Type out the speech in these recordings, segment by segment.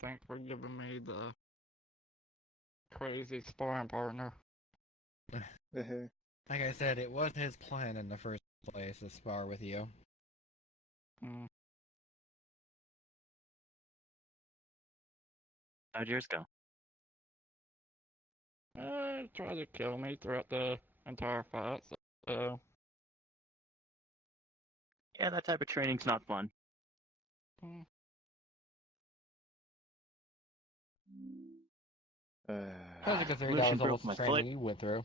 thanks for giving me the crazy sparring partner. Like I said, it was his plan in the first place to spar with you. Mm. How'd yours go? Tried to kill me throughout the entire fight, so Yeah, that type of training's not fun. mm. Especially considering that Lucian was broke almost the my training foot. you went through.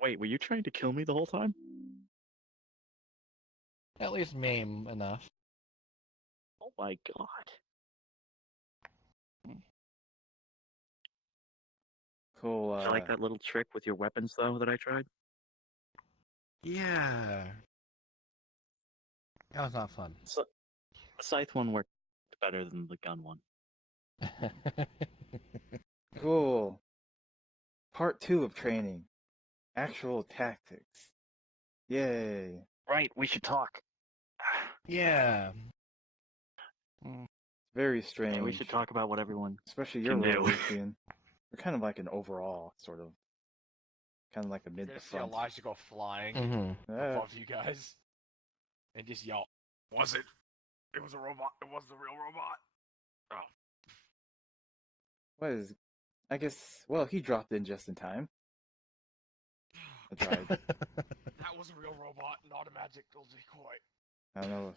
Wait, were you trying to kill me the whole time? At least maim enough. Oh my god. Cool. Did you like that little trick with your weapons, though, that I tried? Yeah. That was not fun. So, the scythe one worked better than the gun one. Cool. Part 2 of training. Actual tactics. Yay. Right, we should talk. Yeah. Mm. Very strange. Yeah, we should talk about what everyone Especially your can role, do. Lucian. You're kind of like an overall, sort of. Kind of like a mid You're to gonna see front. Elijah go flying Yeah. above you guys and just yell, "Was it? It was a robot. It was the real robot." Oh, What is... I guess... Well, he dropped in just in time. That's right. that was a real robot, not a magical decoy. I don't know.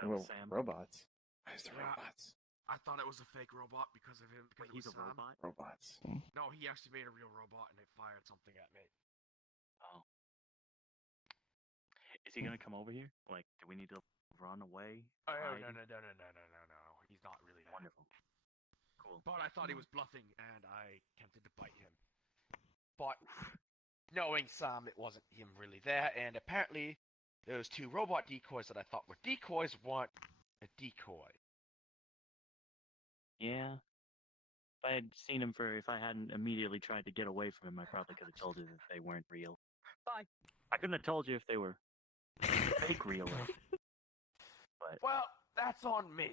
That was Sam. Robots. Why is there Yeah. robots? I thought it was a fake robot because of him. Because Wait, he's a Sam. robot? Robots. No, he actually made a real robot and it fired something at me. Oh. Is he gonna come over here? Like, do we need to run away? Oh hide? no. He's not really there. Wonderful. Cool. But I thought he was bluffing, and I attempted to bite him. But knowing Sam, it wasn't him really there, and apparently those two robot decoys that I thought were decoys weren't a decoy. Yeah. If I hadn't immediately tried to get away from him, I probably could have told you that they weren't real. Bye. I couldn't have told you if they were fake real. But Well, that's on me.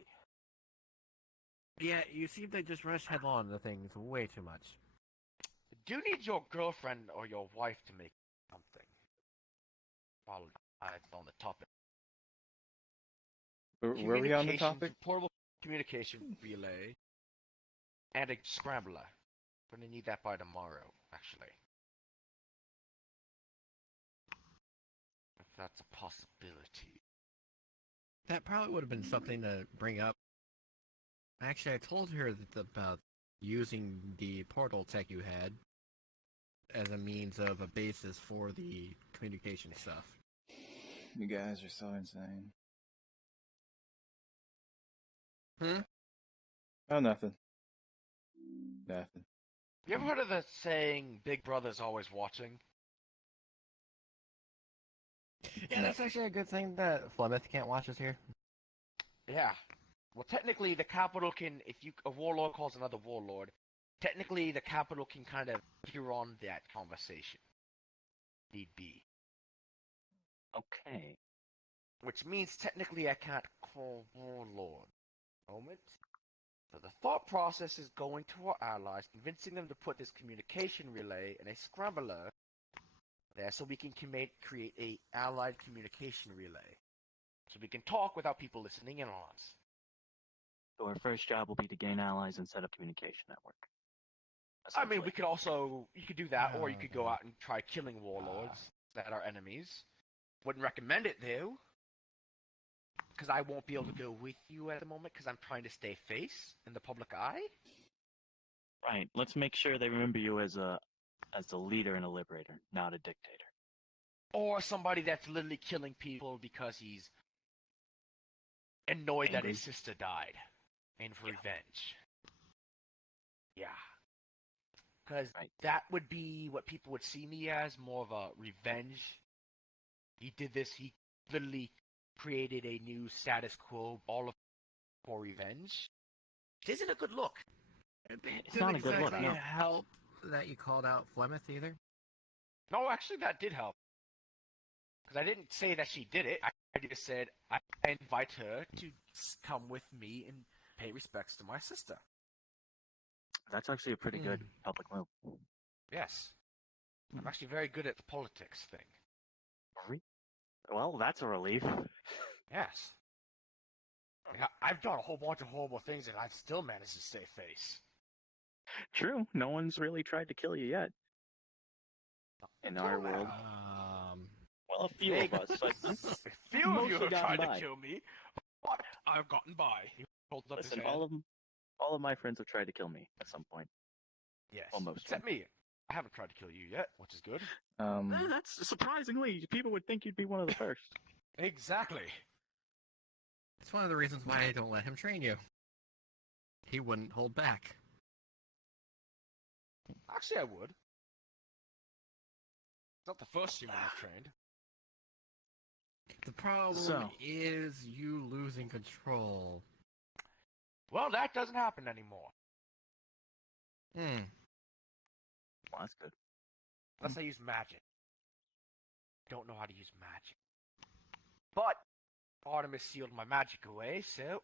Yeah, you seem to just rush headlong into things way too much. Do you need your girlfriend or your wife to make something? While I'm on the topic. Were we on the topic? Portable communication relay and a scrambler. Gonna need that by tomorrow, actually. If that's a possibility. That probably would have been something to bring up. Actually, I told her about using the portal tech you had as a means of a basis for the communication stuff. You guys are so insane. Oh, nothing. Nothing. You ever heard of the saying, Big Brother's always watching? Yeah, that's actually a good thing that Flemeth can't watch us here. Yeah. Well, technically, the capital can, if a warlord calls another warlord, technically the capital can kind of hear on that conversation. Need be. okay. Which means technically I can't call warlord. Moment. So the thought process is going to our allies, convincing them to put this communication relay and a scrambler there so we can create a allied communication relay. So we can talk without people listening in on us. So our first job will be to gain allies and set up communication network. I mean, you could do that, or you could go Okay. out and try killing warlords that are enemies. Wouldn't recommend it, though. Because I won't be able to go with you at the moment, because I'm trying to stay face in the public eye. Right. Let's make sure they remember you as a leader and a liberator, not a dictator. Or somebody that's literally killing people because he's annoyed that Angry. his sister died. And for revenge. Yeah. Because that would be what people would see me as, more of a revenge. He did this, he literally created a new status quo, all of for revenge. It isn't a good look. It's not a good look, Exactly no. help that you called out Flemeth either. No, actually that did help. Because I didn't say that she did it. I just said I invite her to come with me and pay respects to my sister. That's actually a pretty good public move. Yes. I'm actually very good at the politics thing. Well, that's a relief. Yes. I've done a whole bunch of horrible things and I've still managed to save face. True. No one's really tried to kill you yet. In our world. Well, a few of us. But A few of you mostly have gotten tried by. to kill me, but I've gotten by. He holds up Listen, his hand. all of my friends have tried to kill me at some point. Yes. Almost. Except me. I haven't tried to kill you yet, which is good. That's surprisingly, people would think you'd be one of the first. Exactly. It's one of the reasons why I don't let him train you. He wouldn't hold back. Actually, I would. It's not the first human I've trained. The problem is you losing control. Well, that doesn't happen anymore. Hmm. Well, that's good. Unless I use magic. I don't know how to use magic. But Artemis sealed my magic away, so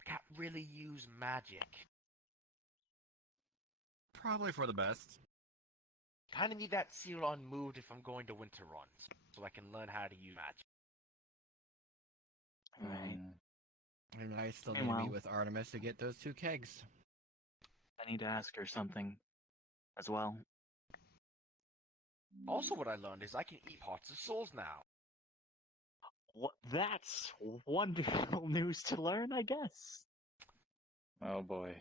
I can't really use magic. Probably for the best. Kind of need that seal unmoved if I'm going to winter runs, so I can learn how to use magic. Right. And I still need to meet with Artemis to get those 2 kegs. I need to ask her something as well. Also, what I learned is I can eat hearts of souls now. That's wonderful news to learn, I guess. Oh boy.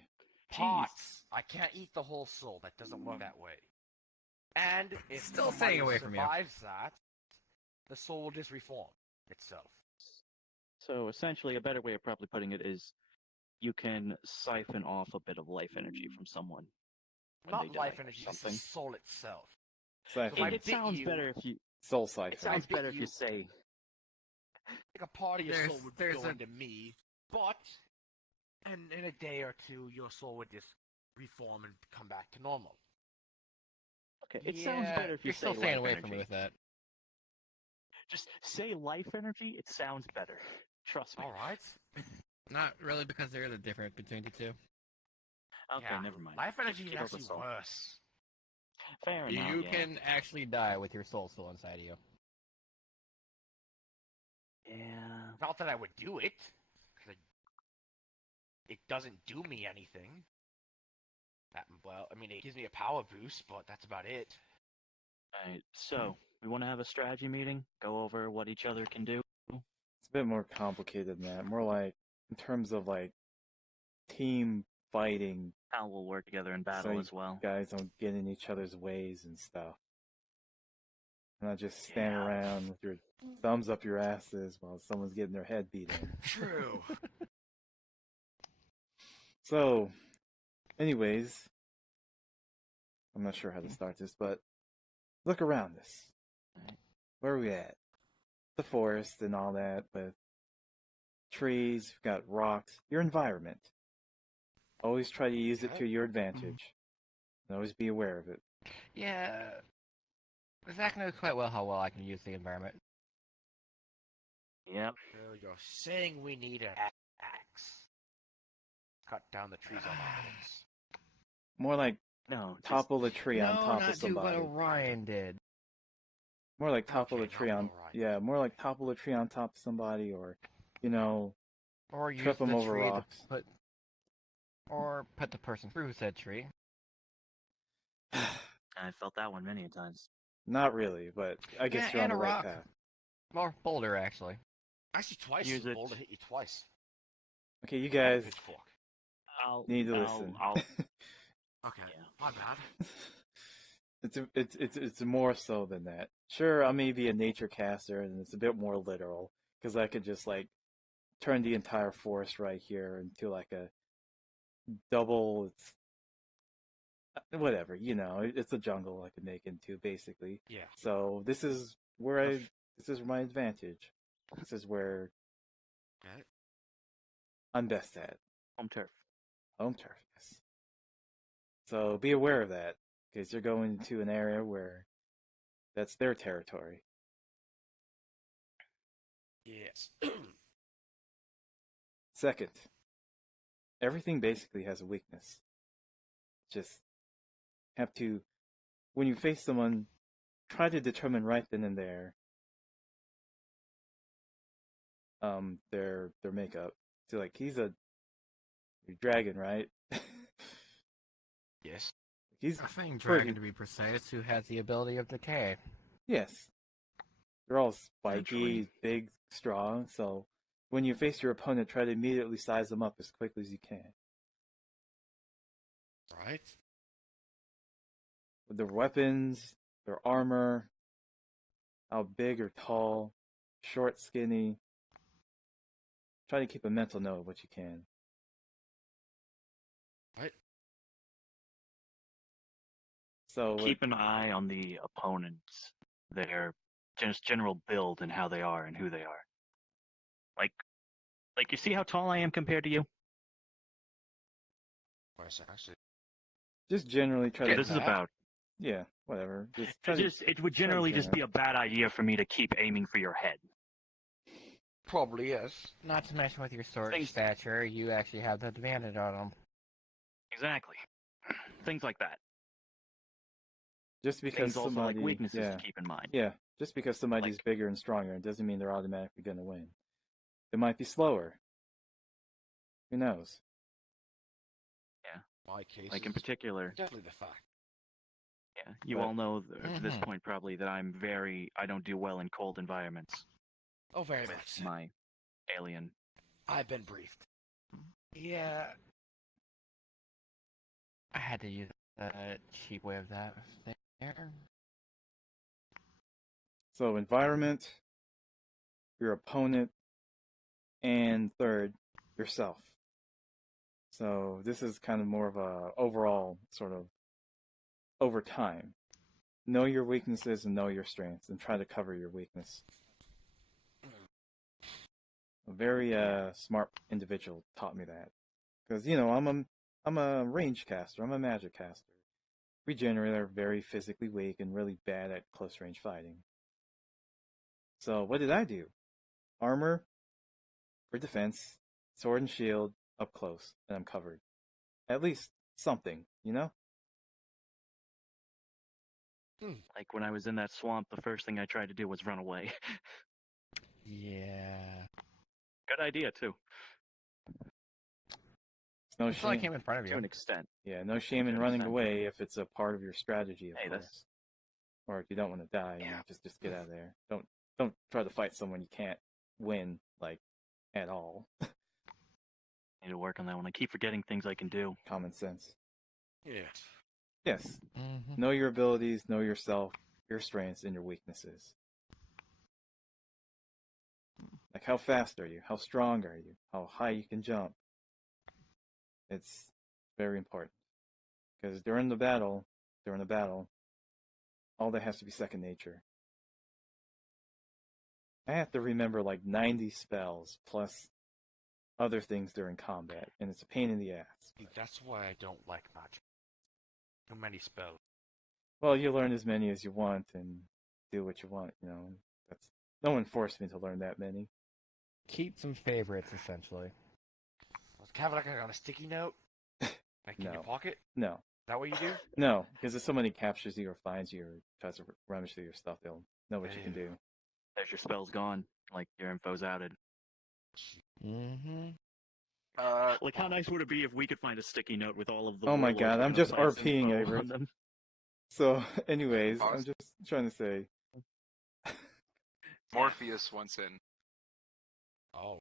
Hearts. I can't eat the whole soul. That doesn't work that way. And if Still somebody staying away from you. survives that, the soul will just reform itself. So essentially, a better way of probably putting it is you can siphon off a bit of life energy from someone. Not life energy, it's the soul itself. Siphon. It sounds better if you... Soul siphon. It sounds better if you say... Like a part of your soul would go a- into me, but in a day or two, your soul would just reform and come back to normal. Okay, it sounds better if you You're say still staying life away energy. from me with that. Just say life energy, it sounds better. Trust me. Alright. Not really, because there is a difference between the two. Okay, Yeah, never mind. life energy is Keep up actually the soul. worse. Fair enough. You can actually die with your soul still inside of you. Yeah. Not that I would do it, because it doesn't do me anything. Well, I mean, it gives me a power boost, but that's about it. Alright, so, we want to have a strategy meeting? Go over what each other can do? It's a bit more complicated than that. More like, in terms of like, team fighting. How we'll work together in battle so as well. You guys don't get in each other's ways and stuff. And not just stand around with your thumbs up your asses while someone's getting their head beat in. True. So, anyways, I'm not sure how to start this, but look around us. Right. Where are we at? The forest and all that, with trees, we've got rocks, your environment. Always try to use it to your advantage. And always be aware of it. Yeah. Zach knows quite well how well I can use the environment. Yep. So you're saying we need an axe. Cut down the trees on our roads. More like No, topple a tree on top of not somebody. do what Orion did. More like topple a Okay, tree not on, Orion. yeah, more like topple a tree on top of somebody, or, you know, Or use trip the them over tree rocks. to put... Or put the person through said tree. I felt that one many times. Not really, but I guess Yeah, you're on and the a right rock. path. Or boulder, actually. Actually, twice. Use it. Boulder hit you twice. Okay, you And a guys pitchfork. need to listen. Okay, my bad. It's more so than that. Sure, I may be a nature caster, and it's a bit more literal, because I could just like turn the entire forest right here into like a double. It's whatever, you know. It's a jungle I could make into basically. Yeah. So this is where this is my advantage. This is where Okay. I'm best at. Home turf. Home turf, yes. So be aware of that, because you're going to an area where that's their territory. Yes. Second, everything basically has a weakness. Just have to, when you face someone, try to determine right then and there their makeup. So like he's a dragon, right? Yes. A He's fang dragon, pretty. to be precise, who has the ability of decay. Yes, they're all Naturally. spiky, big, strong. So when you face your opponent, try to immediately size them up as quickly as you can. Right. With their weapons, their armor, how big or tall, short, skinny. Try to keep a mental note of what you can. Right. So Keep an eye on the opponents, their just general build and how they are and who they are. Like, you see how tall I am compared to you? Where's actually? just generally try So to, Get this is that. about. yeah, whatever. Just try It would try to generally just general. be a bad idea for me to keep aiming for your head. Probably yes. Not to mention with your short Things stature, you actually have the advantage on them. exactly. Things like that. Just because Things also like somebody, weaknesses to keep in mind. yeah, just because somebody's Like, bigger and stronger, it doesn't mean they're automatically going to win. They might be slower. Who knows? yeah, My case like is in particular, definitely the fact. yeah, you But all know to this Mhm. point probably that I don't do well in cold environments Oh, very with much so. my alien. I've been briefed. Yeah. I had to use a cheap way of that there. so environment, your opponent, and third, yourself. So this is kind of more of a overall sort of over time. Know your weaknesses and know your strengths, and try to cover your weakness. A very smart individual taught me that, because I'm a range caster. I'm a magic caster. We generally are very physically weak and really bad at close range fighting. So what did I do? Armor for defense, sword and shield up close, and I'm covered. At least something, you know? Like when I was in that swamp, the first thing I tried to do was run away. Yeah. Good idea too, No Until I shame. came in front of to you. an extent. Yeah, no To a shame in good running extent. away if it's a part of your strategy, of Hey, that's course. Or if you don't want to die, yeah. just get out of there. Don't try to fight someone you can't win like at all. Need to work on that one. I keep forgetting things I can do. Common sense. Yes. Yes. Mm-hmm. Know your abilities, know yourself, your strengths, and your weaknesses. Like how fast are you? How strong are you? How high you can jump? It's very important. Because during the battle, all that has to be second nature. I have to remember like 90 spells plus other things during combat, and it's a pain in the ass. See, that's why I don't like magic. Too many spells. Well, you learn as many as you want and do what you want, That's no one forced me to learn that many. Keep some favorites, essentially. Let's have it like on a sticky note, like in your No, pocket. no, Is that what you do? no, because if somebody captures you or finds you or tries to rummage through your stuff, they'll know what you can do. Ew. There's your spell's gone. Like your info's outed. Mm-hmm. Like how nice would it be if we could find a sticky note with all of the Oh my warlords god, we're I'm gonna just fight's RPing, info Avery. on them? So, anyways, I'm Pause. just trying to say, Morpheus wants in. Oh.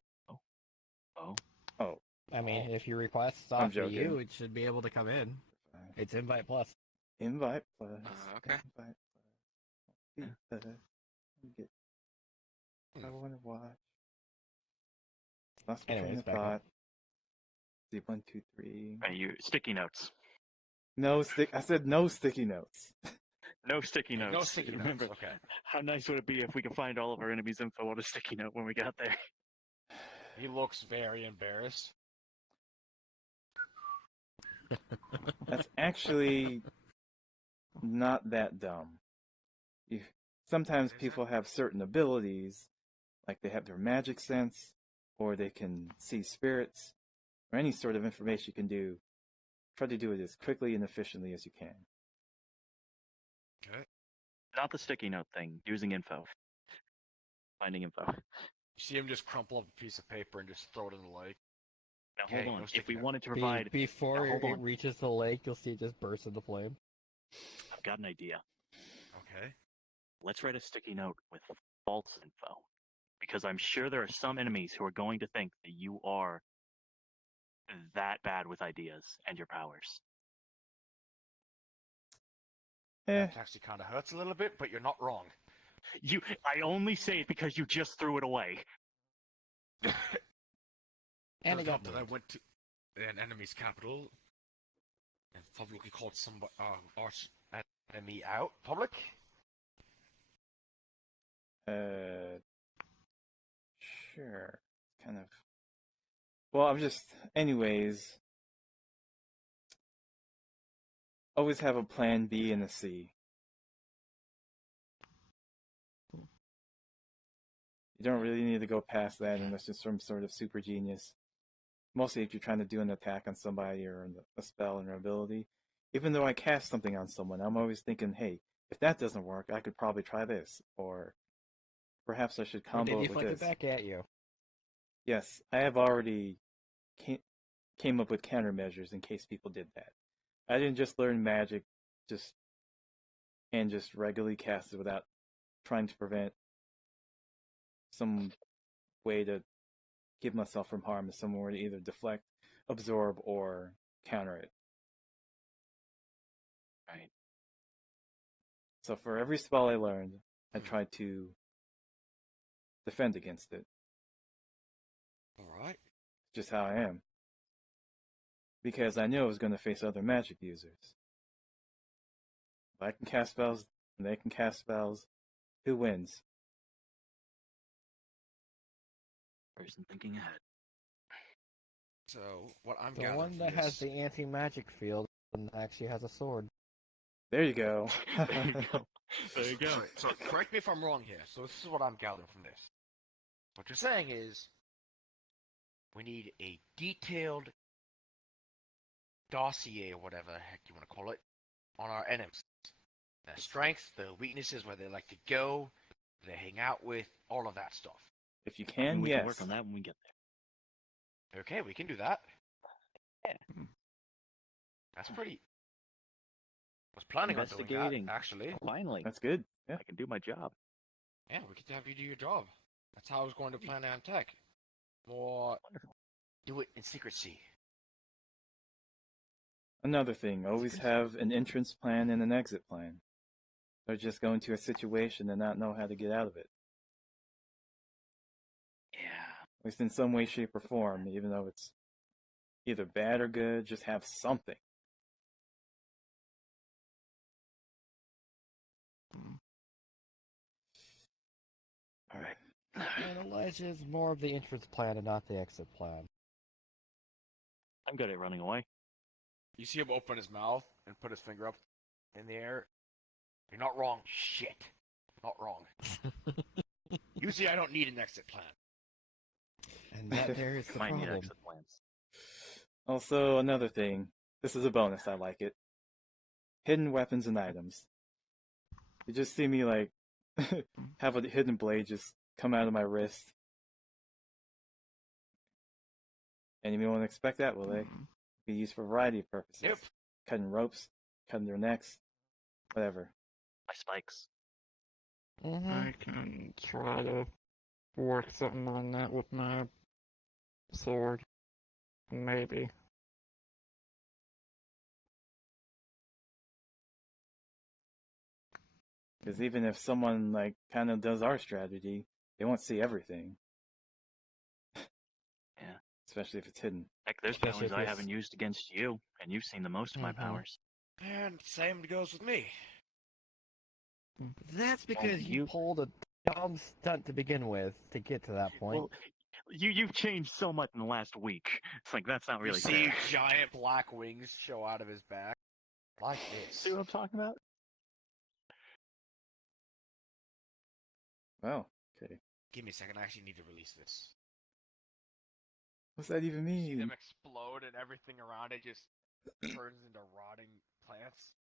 Oh, oh, I mean, if you request I'm stuff for you, joking. it should be able to come in. It's invite plus. Invite plus, Okay. invite yeah. plus. Get, I want to watch. Lost my train Anyways, of back up. thought. See, 1, 2, 3. Hey, you sticky notes. No stick. I said no sticky notes. No sticky notes. No sticky notes. Remember, Okay. how nice would it be if we could find all of our enemies' info on a sticky note when we got there? He looks very embarrassed. That's actually not that dumb. You, sometimes Is it? people have certain abilities like they have their magic sense, or they can see spirits, or any sort of information you can do. Try to do it as quickly and efficiently as you can. Okay. Not the sticky note thing. Using info. Finding info. You see him just crumple up a piece of paper and just throw it in the lake. Now Okay, hold on. no If sticky we note. wanted to provide, Before Now, hold it on. reaches the lake, you'll see it just burst into flame. I've got an idea. Okay. Let's write a sticky note with false info, because I'm sure there are some enemies who are going to think that you are that bad with ideas and your powers. Eh, That actually kind of hurts a little bit, but you're not wrong. I only say it because you just threw it away. And it Turns got out that I moved. went to an enemy's capital and publicly called some arch enemy out. Public? sure. Kind of. Well, I'm just, anyways, always have a plan B and a C. You don't really need to go past that unless you're some sort of super genius. Mostly if you're trying to do an attack on somebody or a spell and an ability. Even though I cast something on someone, I'm always thinking, hey, if that doesn't work, I could probably try this. Or perhaps I should Or combo it with deflect it this. back at you. Yes, I have already came up with countermeasures in case people did that. I didn't just learn magic just regularly cast it without trying to prevent some way to keep myself from harm if someone were to either deflect, absorb, or counter it. Right. So for every spell I learned, I tried to defend against it. Alright. Just how I am. Because I knew I was going to face other magic users. If I can cast spells and they can cast spells, who wins? Person thinking ahead. So, what I'm The gathering one from that this... has the anti-magic field and actually has a sword. There you go. There you go. There you go. Alright, so correct me if I'm wrong here. So this is what I'm gathering from this. What you're saying is, we need a detailed dossier, or whatever the heck you want to call it, on our enemies. Their strengths, their weaknesses, where they like to go, where they hang out with, all of that stuff. If you I can, mean, we yes. can work on that when we get there. Okay, we can do that. Yeah. That's pretty... I was planning on doing Investigating. that, actually. Finally, That's good. Yeah. I can do my job. Yeah, we could have you do your job. That's how I was going to plan on tech. Or do it in secrecy. Another thing, always have an entrance plan and an exit plan. Or just go into a situation and not know how to get out of it. Yeah. At least in some way, shape, or form, even though it's either bad or good, just have something. Alright. And Elijah is more of the entrance plan and not the exit plan. I'm good at running away. You see him open his mouth and put his finger up in the air. You're not wrong. Shit. Not wrong. Usually I don't need an exit plan. And that there is the Might need problem. exit plans. Also, another thing. This is a bonus, I like it. Hidden weapons and items. You just see me, like, have a hidden blade just come out of my wrist. Anyone won't expect that, will they? Be used for a variety of purposes. Yep. Cutting ropes, cutting their necks, whatever. My spikes. I can try to work something on that with my sword. Maybe. Because even if someone, like, kind of does our strategy, they won't see everything. Yeah. Especially if it's hidden. Heck, there's Especially powers if I it's- haven't used against you, and you've seen the most of my Mhm. powers. And same goes with me. That's because you you- pulled a dumb stunt to begin with to get to that point. Well, you've changed so much in the last week. It's like that's not really You see fair. giant black wings show out of his back. Like this. See what I'm talking about? Well, okay. Give me a second. I actually need to release this. What's that even See them mean? explode and everything around it just turns into rotting plants.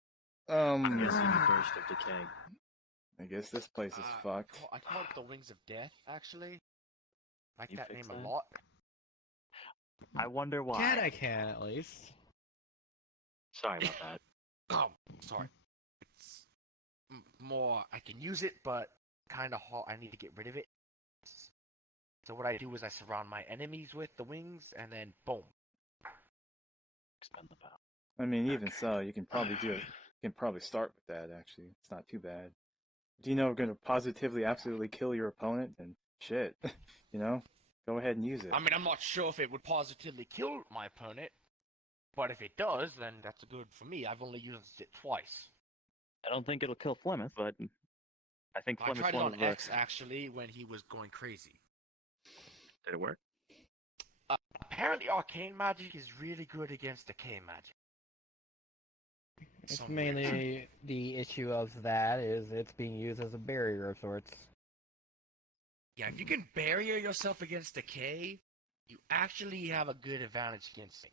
I'm guessing the Um, thirst of decay. I guess this place is fucked. I call it the Wings of Death, actually. I like You that fix name a that? lot. I wonder why. Can I can at least. Sorry about that. Oh, sorry. It's more, I can use it, but kind of hard. I need to get rid of it. So what I do is I surround my enemies with the wings, and then boom. Expend the power. I mean, even so, you can probably do it. You can probably start with that. Actually, it's not too bad. Do you know we're gonna positively, absolutely kill your opponent? And shit, you know, go ahead and use it. I mean, I'm not sure if it would positively kill my opponent, but if it does, then that's good for me. I've only used it twice. I don't think it'll kill Plymouth, but I think I Plymouth's tried it one on of the. X, actually, when he was going crazy. Did it work? Apparently, arcane magic is really good against decay magic. It's Some weird shit. mainly the issue of that is it's being used as a barrier of sorts. Yeah, if you can barrier yourself against decay, you actually have a good advantage against me.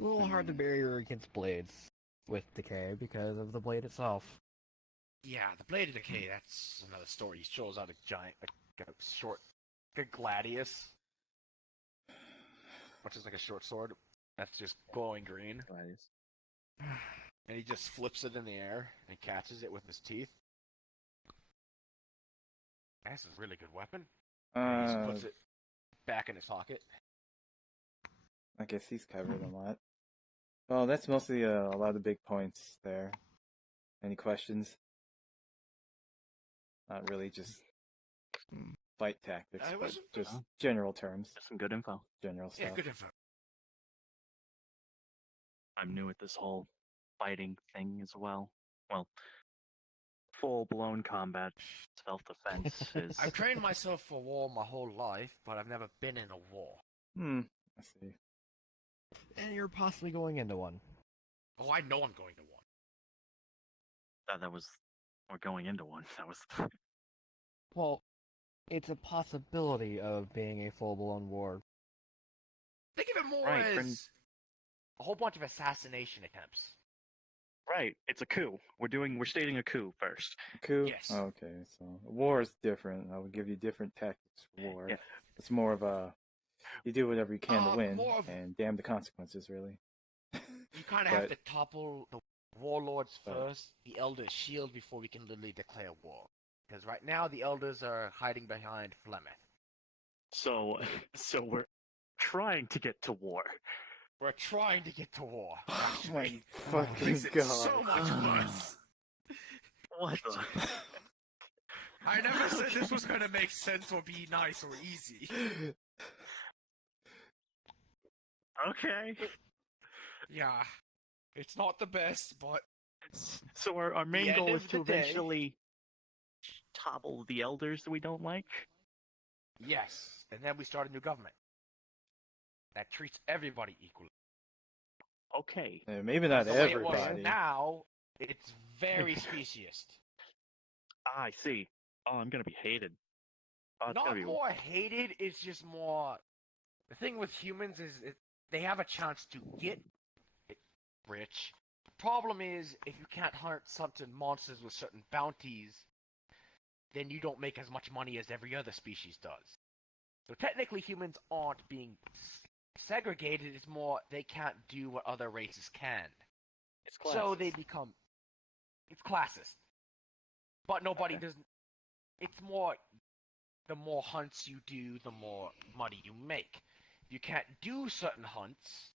A little hard to barrier against blades with decay because of the blade itself. Yeah, the Blade of Decay, that's another story. He shows out a giant, like a short, like a gladius, which is like a short sword that's just glowing green. Gladius. And he just flips it in the air and catches it with his teeth. That's a really good weapon. And he just puts it back in his pocket. I guess he's covered a lot. Well, that's mostly a lot of the big points there. Any questions? Not really, just fight tactics, It but was just general terms, Just some good info. general yeah, stuff. good info. I'm new at this whole fighting thing as well. Well, full-blown combat self-defense is. I've trained myself for war my whole life, but I've never been in a war. I see. And you're possibly going into one. Oh, I know I'm going to one. That was. We're going into one. That was. Well, it's a possibility of being a full-blown war. Think of it more Right, as a whole bunch of assassination attempts. Right. It's a coup. We're stating a coup first. Coup? Yes. Oh, okay, so war is different. I would give you different tactics for war. Yeah. It's more of a you do whatever you can to win, more of- and damn the consequences, really. You kind of have But- to topple the warlords but- first, the elders' shield before we can literally declare war. Because right now the elders are hiding behind Flemeth. So we're trying to get to war. We're trying to get to war. Oh Actually, my It fucking makes it god! so much worse. What the? I never said this was gonna make sense or be nice or easy. Okay. Yeah, it's not the best, but So our main end goal of is to the day- eventually topple the elders that we don't like. yes. And then we start a new government that treats everybody equally. Okay. Maybe not The way it everybody. was now, it's very speciesist. I see. Oh, I'm gonna be hated. Oh, it's Not gonna be. more hated, it's just more. The thing with humans is they have a chance to get rich. The problem is, if you can't hunt certain monsters with certain bounties, then you don't make as much money as every other species does. So technically, humans aren't being segregated, it's more they can't do what other races can. It's So classist. they become. It's classist. But nobody Okay. does. It's more. The more hunts you do, the more money you make. If you can't do certain hunts,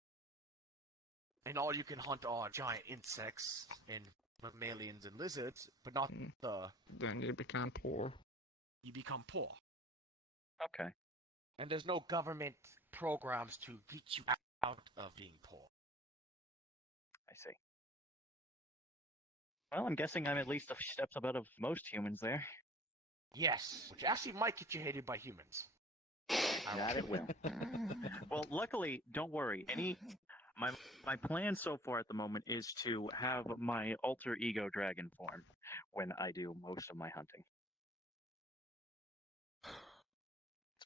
and all you can hunt are giant insects and mammalians and lizards, but not Then you become poor. you become poor. Okay. And there's no government programs to get you out of being poor. I see. Well, I'm guessing I'm at least a few steps ahead of most humans there. Yes, which actually might get you hated by humans. That it will. Well, luckily, don't worry. My plan so far at the moment is to have my alter ego dragon form when I do most of my hunting.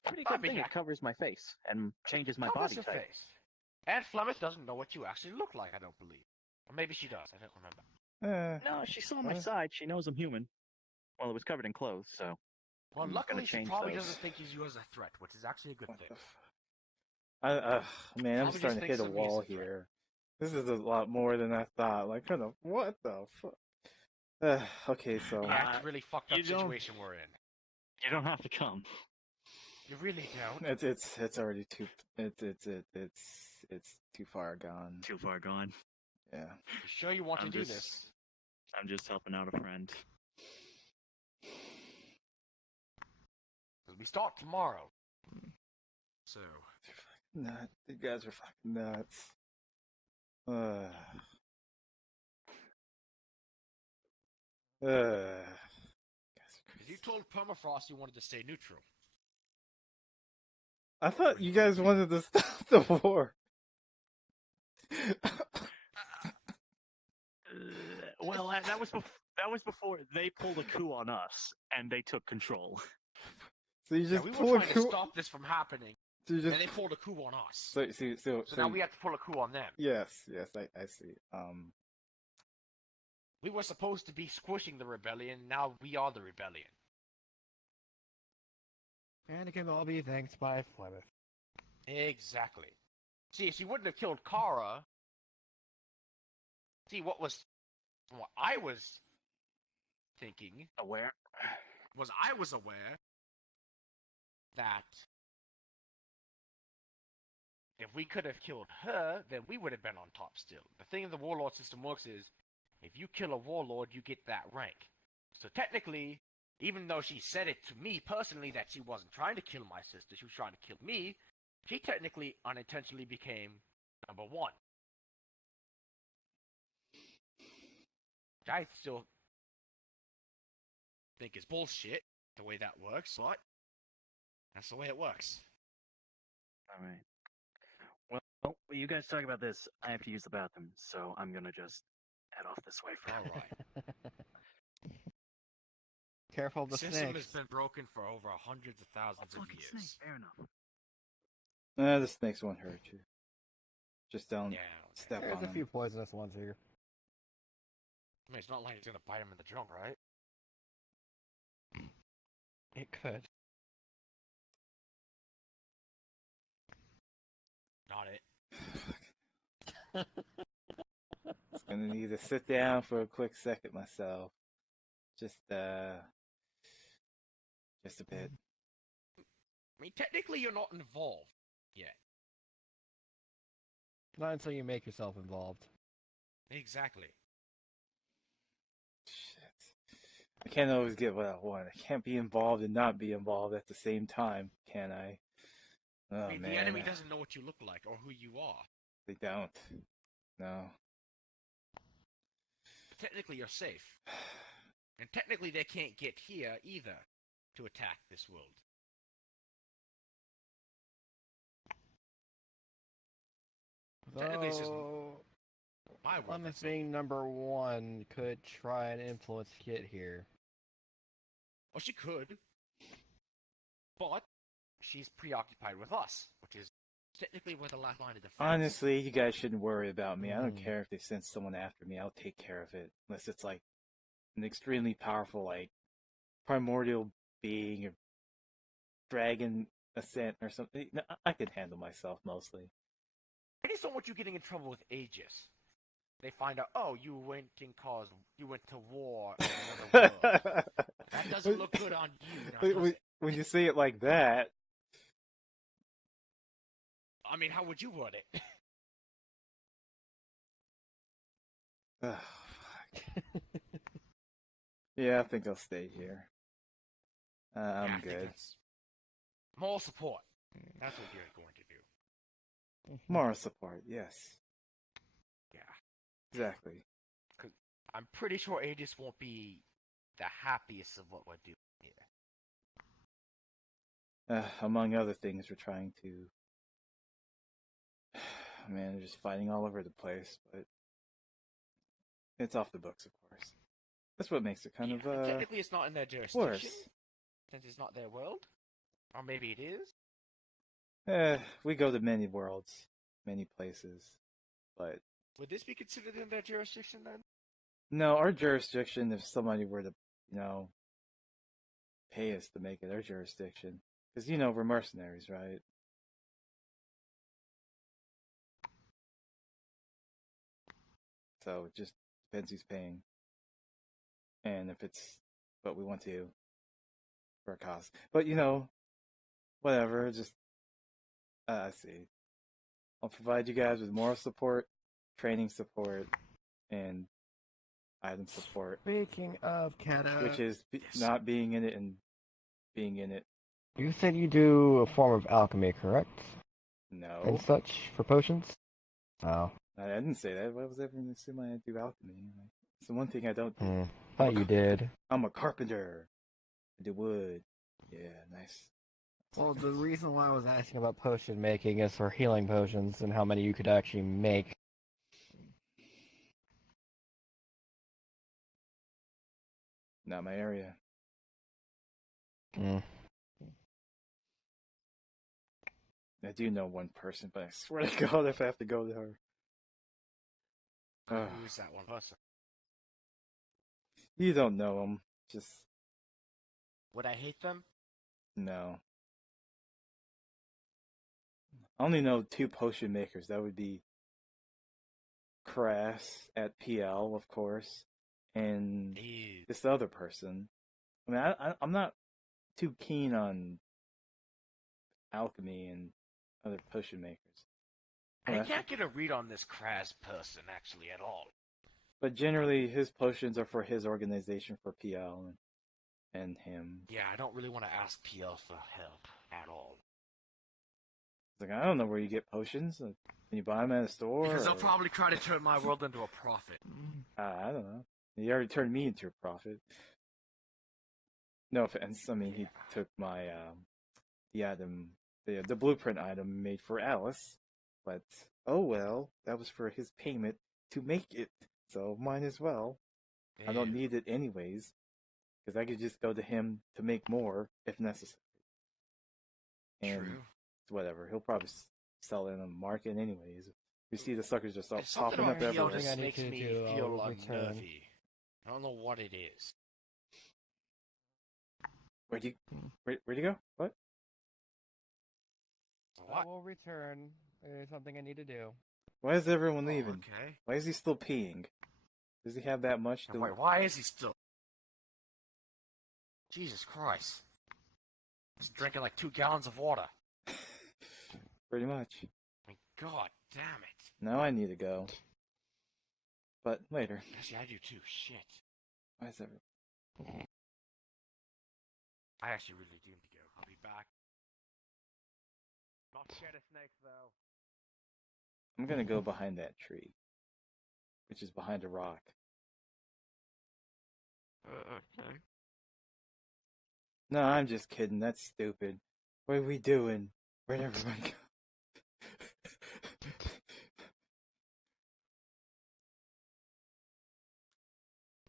pretty I good mean, thing it covers my face and changes my covers body your type. face. And Flemeth doesn't know what you actually look like, I don't believe. Or maybe she does, I don't remember. No, she saw my What? side. She knows I'm human. Well, it was covered in clothes, so. Well, I'm luckily gonna she change probably those. doesn't think of you as a threat, which is actually a good What thing. the man, I'm Probably starting just to hit a thinks of me as wall a threat. here. This is a lot more than I thought. Like, what the fuck? Okay, so Yeah, it's a really fucked up you don't- situation we're in. You don't have to come. You really don't. it's already it's too far gone. Too far gone. Yeah. You sure you want I'm to do just- this? I'm just helping out a friend. 'Cause we start tomorrow. So, Nut. You guys are fucking nuts. Uh. because you told Permafrost you wanted to stay neutral. I thought you guys wanted to stop the war. Well, that was before they pulled a coup on us and they took control. So you Yeah, just we were pull a trying to coup. stop this from happening, So you and just they pulled a coup on us. so So now we have to pull a coup on them. yes, I see. We were supposed to be squishing the rebellion, now we are the rebellion. And it can all be thanks by Flemeth. Exactly. See, if she wouldn't have killed Kara, see, what I was thinking Aware? was I was aware that if we could have killed her, then we would have been on top still. The thing the warlord system works is, if you kill a warlord, you get that rank. So technically, even though she said it to me personally that she wasn't trying to kill my sister, she was trying to kill me, she technically unintentionally became number one. Which I still think is bullshit, the way that works, but that's the way it works. All right. Well, you guys talk about this. I have to use the bathroom, so I'm gonna just head off this way for All right. Careful of The the system snakes. has been broken for over hundreds of thousands of fucking years. snake. Fair enough. The snakes won't hurt you. Just don't Yeah. step There's on a them. few poisonous ones here. I mean, it's not like it's gonna bite him in the junk, right? It could. Not it. It's gonna need to sit down for a quick second myself. Just a bit. I mean, technically, you're not involved yet. Not until you make yourself involved. Exactly. Shit. I can't always get what I want. I can't be involved and not be involved at the same time, can I? Oh I mean, man. the enemy doesn't know what you look like or who you are. They don't. No. But technically, you're safe. And technically, they can't get here either to attack this world. Technically, it's just my world. Flemeth That's all. being number one could try and influence Kit here. Well, she could. But she's preoccupied with us, which is technically where the last line of defense. Honestly, you guys shouldn't worry about me. I don't Mhm. care if they send someone after me. I'll take care of it. Unless it's like an extremely powerful, like, primordial being or dragon ascent or something. No, I can handle myself mostly. I just don't want you getting in trouble with Aegis. They find out, oh, you went to war in another world. That doesn't look good on you. Now, does it? When you say it like that, I mean, how would you word it? oh, fuck. Yeah, I think I'll stay here. Yeah, I'm I think good. that's more support. That's what you're going to do. Moral support, yes, Yeah. exactly. I'm pretty sure Aegis won't be the happiest of what we're doing here. Among other things, we're trying to. Man, they're just fighting all over the place, but it's off the books, of course. That's what makes it kind Yeah, of technically, it's not in their jurisdiction worse. since it's not their world. Or maybe it is? We go to many worlds, many places, but Would this be considered in their jurisdiction then? no, our jurisdiction, if somebody were to, you know, pay us to make it our jurisdiction, because, you know, we're mercenaries, right? So it just depends who's paying. And if it's what we want to for a cost. But, you know, whatever, just, I see. I'll provide you guys with moral support, training support, and item support, Speaking of Kata, which is Yes. not being in it and being in it. you said you do a form of alchemy, correct? No, And such for potions? Oh. I didn't say that. Why was everyone assuming I do alchemy? It's the one thing I don't do. Thought you did. I'm a carpenter. I do wood. Yeah, nice. Well, the reason why I was asking about potion making is for healing potions and how many you could actually make. Not my area. Mm. I do know one person, but I swear to God, if I have to go to her. Ugh. Who is that one person? You don't know him. Just, Would I hate them? no. I only know two potion makers. That would be Crass at PL, of course, and Ew. this other person. I mean, I'm not too keen on alchemy and other potion makers. I Well, can't get a read on this Kraz person actually at all. but generally, his potions are for his organization, for PL and him. Yeah, I don't really want to ask PL for help at all. It's like, I don't know where you get potions. Like, can you buy them at a store? Because they'll or- probably try to turn my world into a profit. I don't know. He already turned me into a prophet. No offense. I mean, he took my the item, the blueprint item made for Alice, but oh well, that was for his payment to make it, so might as well. I don't Ew. need it anyways, because I could just go to him to make more if necessary. And True. whatever, he'll probably sell it on the market anyways. You see the suckers just start There's something popping on up PL everywhere. Something I just need makes to me do, feel I'll return. unnervy. I don't know what it is. Where'd you go? What? I What? will return. There's something I need to do. Why is everyone Oh, leaving? okay. Why is he still peeing? Does he have that much And to... wait, why is he still? Jesus Christ. He's drinking like 2 gallons of water. Pretty much. I mean, God damn it. Now I need to go. But later. Actually, I do too. Shit. Why is everyone... I actually really do need to go. I'll be back. Not scared of snakes, though. I'm gonna go behind that tree, which is behind a rock. Okay. No, I'm just kidding. That's stupid. What are we doing? Where'd everyone go?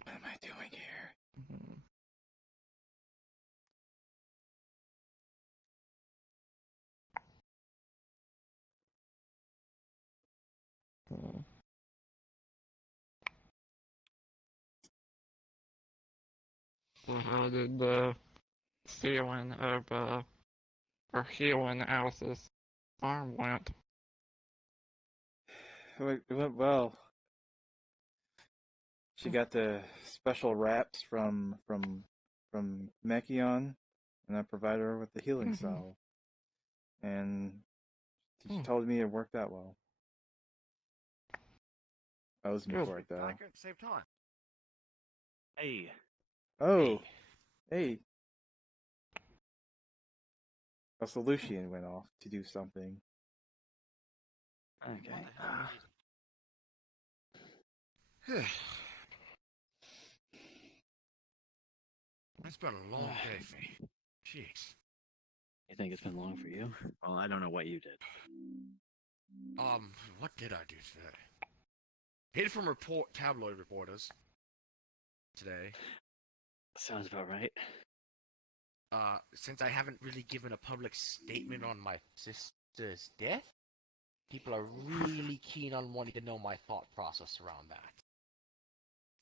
What am I doing here? So how did the sealing of or healing Alice's arm went? It went well. She got the special wraps from Mekion, and I provided her with the healing Mhm. salve. And she Hmm. told me it worked out well. That was Good. before it though. Back at the same time. Hey, Oh, hey. Also, Lucian went off to do something. okay. It's been a long day for me. Jeez. You think it's been long for you? Well, I don't know what you did. What did I do today? Hid from tabloid reporters today. Sounds about right. since I haven't really given a public statement on my sister's death, people are really keen on wanting to know my thought process around that.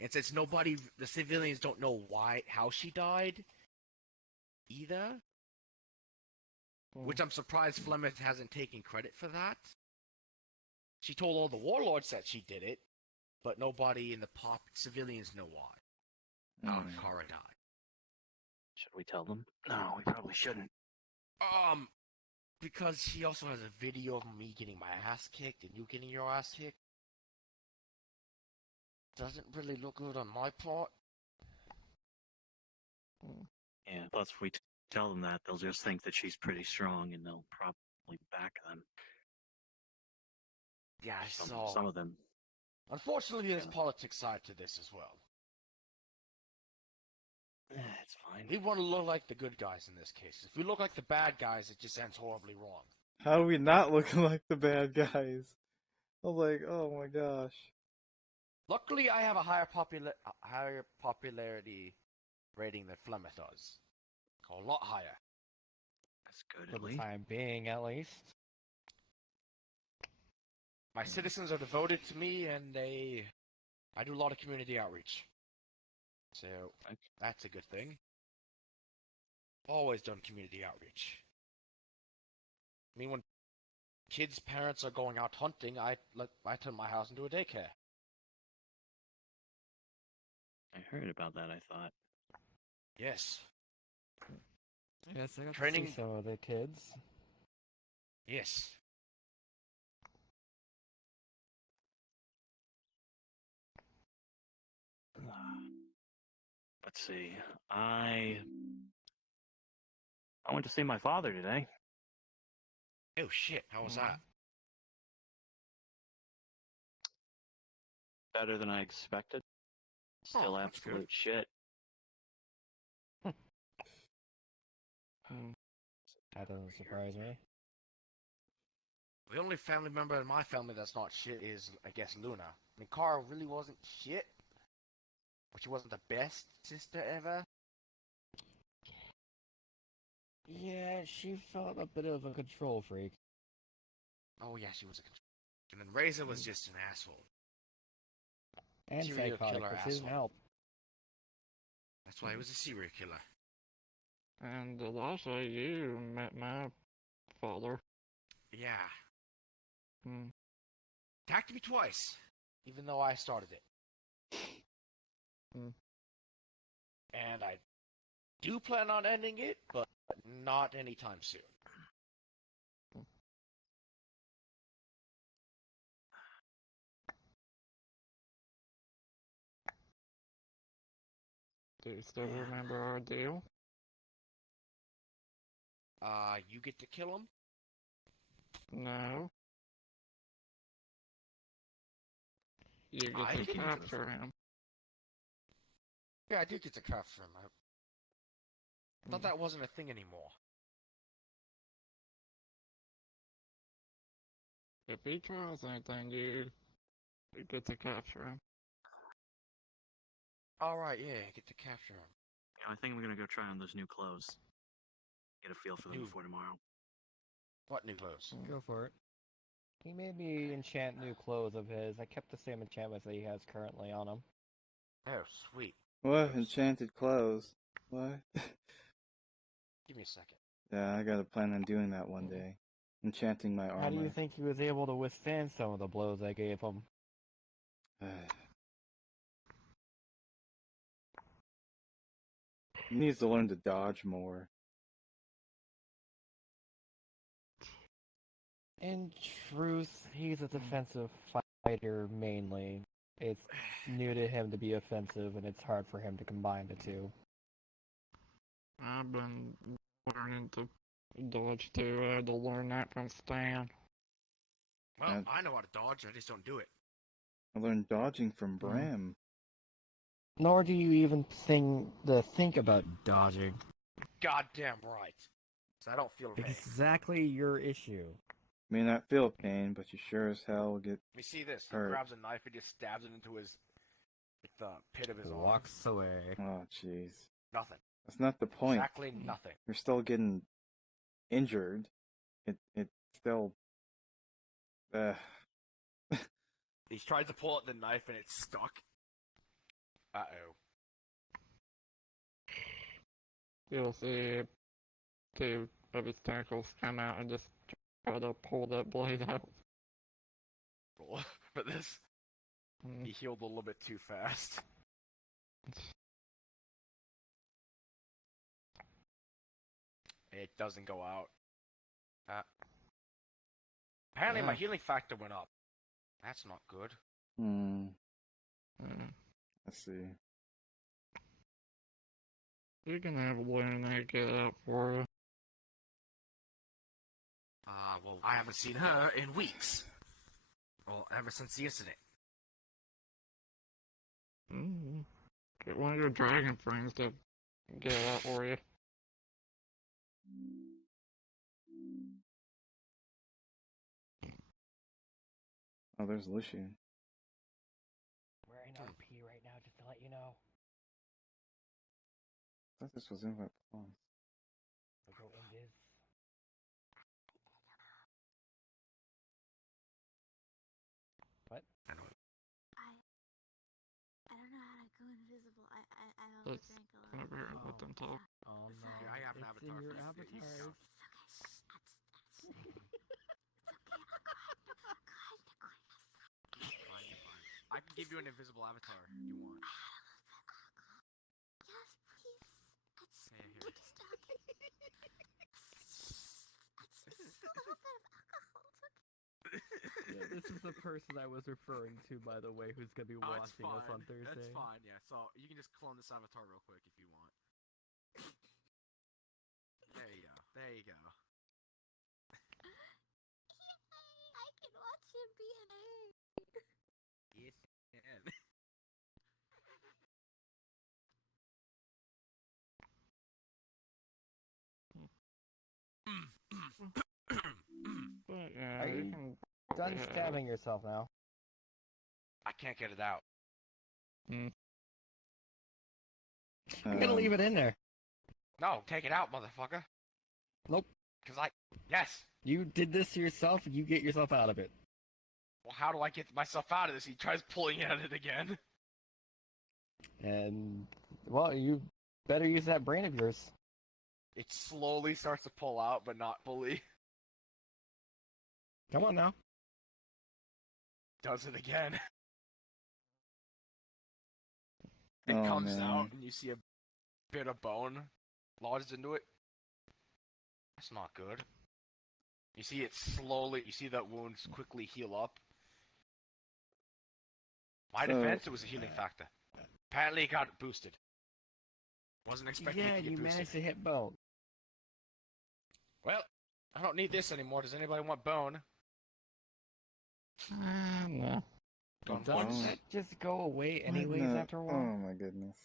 And since the civilians don't know how she died, either, which I'm surprised Flemeth hasn't taken credit for that. She told all the warlords that she did it, but nobody in the civilians know why. How Kara died. Should we tell them? No, we probably shouldn't. Because she also has a video of me getting my ass kicked and you getting your ass kicked. Doesn't really look good on my part. Yeah, plus if we tell them that, they'll just think that she's pretty strong and they'll probably back them. Yeah, Some of them. Unfortunately, there's politics side to this as well. It's fine. We want to look like the good guys in this case. If we look like the bad guys, it just ends horribly wrong. How are we not looking like the bad guys? I was like, oh my gosh. Luckily, I have a higher popularity rating than Flemeth does. A lot higher. That's good, For at the least. time being, at least. My citizens are devoted to me, and I do a lot of community outreach. So, that's a good thing. Always done community outreach. I mean, when kids' parents are going out hunting, I turn my house into a daycare. I heard about that, I thought. Yes. Yes, I got Training- to see some of the kids. Yes. Let's see. I went to see my father today. Oh shit, how was that? Better than I expected. Still that's good. absolute shit. That doesn't surprise me. The only family member in my family that's not shit is, I guess, Luna. I mean, Kara really wasn't shit, but she wasn't the best sister ever. Yeah, she felt a bit of a control freak. Oh yeah, she was a and then Razor was just an asshole. And Serial psychotic, killer which didn't asshole. help. That's why he was a serial killer. And also, you met my father. Yeah. Hmm. Attacked me twice, even though I started it. Hmm. And I do plan on ending it, but not anytime soon. Do you still remember our deal? You get to kill him? No. You get I to get to- capture him. Yeah, I do get to capture him. I thought that wasn't a thing anymore. If he tries anything, you get to capture him. Alright, yeah, I get to capture him. Yeah, I think I'm gonna go try on those new clothes. Get a feel for them New- before tomorrow. What new clothes? Go for it. He made me enchant new clothes of his. I kept the same enchantments that he has currently on him. Oh, sweet. What? Enchanted clothes? What? Give me a second. Yeah, I got a plan on doing that one day. Enchanting my How do you armor. think he was able to withstand some of the blows I gave him? He needs to learn to dodge more. In truth, he's a defensive fighter mainly. It's new to him to be offensive, and it's hard for him to combine the two. I've been learning to dodge too. I had to learn that from Stan. Well, And- I know how to dodge, I just don't do it. I learned dodging from Bram. Nor do you even think about dodging. Goddamn right. So I don't feel pain. Exactly your issue. May not feel pain, but you sure as hell will get We see this. He hurt. grabs a knife and just stabs it into the pit of his arm. Walks away. Oh, jeez. Nothing. That's not the point. Exactly nothing. You're still getting injured. It still. He's tried to pull out the knife and it's stuck. Uh-oh. You'll see two of his tentacles come out and just try to pull that blade out. But this, Mm. he healed a little bit too fast. It doesn't go out. Apparently my healing factor went up. That's not good. Mm. Let's see. You can have Luna get out for you. Well, I haven't seen her in weeks. Well, ever since the incident. Get one of your dragon friends to get it out for you. Oh, there's Lucian. Wearing RP right now, just to let you know. I thought this was invite pawns. We'll go invis. What? I don't know how to go invisible. I Let's drank a come lot. over here and let them talk. Oh no, I have an it's avatar in your for you. avatars. I can give you an invisible avatar if you want. Yes, please. Here. Yeah, this is the person I was referring to, by the way, who's gonna be watching us on Thursday. That's fine, yeah. So you can just clone this avatar real quick if you want. There you go. I can watch him be an egg. Yes, you can. But yeah, Are you you can. done stabbing yourself now? I can't get it out. I'm gonna leave it in there. No, take it out, motherfucker. Nope. Yes. You did this to yourself, and you get yourself out of it. Well, how do I get myself out of this? He tries pulling at it again. And, well, you better use that brain of yours. It slowly starts to pull out, but not fully. Come on now. Does it again. It Oh, comes man. out, and you see a bit of bone lodged into it. That's not good. You see it slowly, you see that wound quickly heal up. My defense, it was a healing factor. Apparently it got boosted. Wasn't expecting it Yeah, to get you boosted. managed to hit bone. Well, I don't need this anymore. Does anybody want bone? No. Going Bone? once? Doesn't that just go away What anyways the- after a while? Oh my goodness.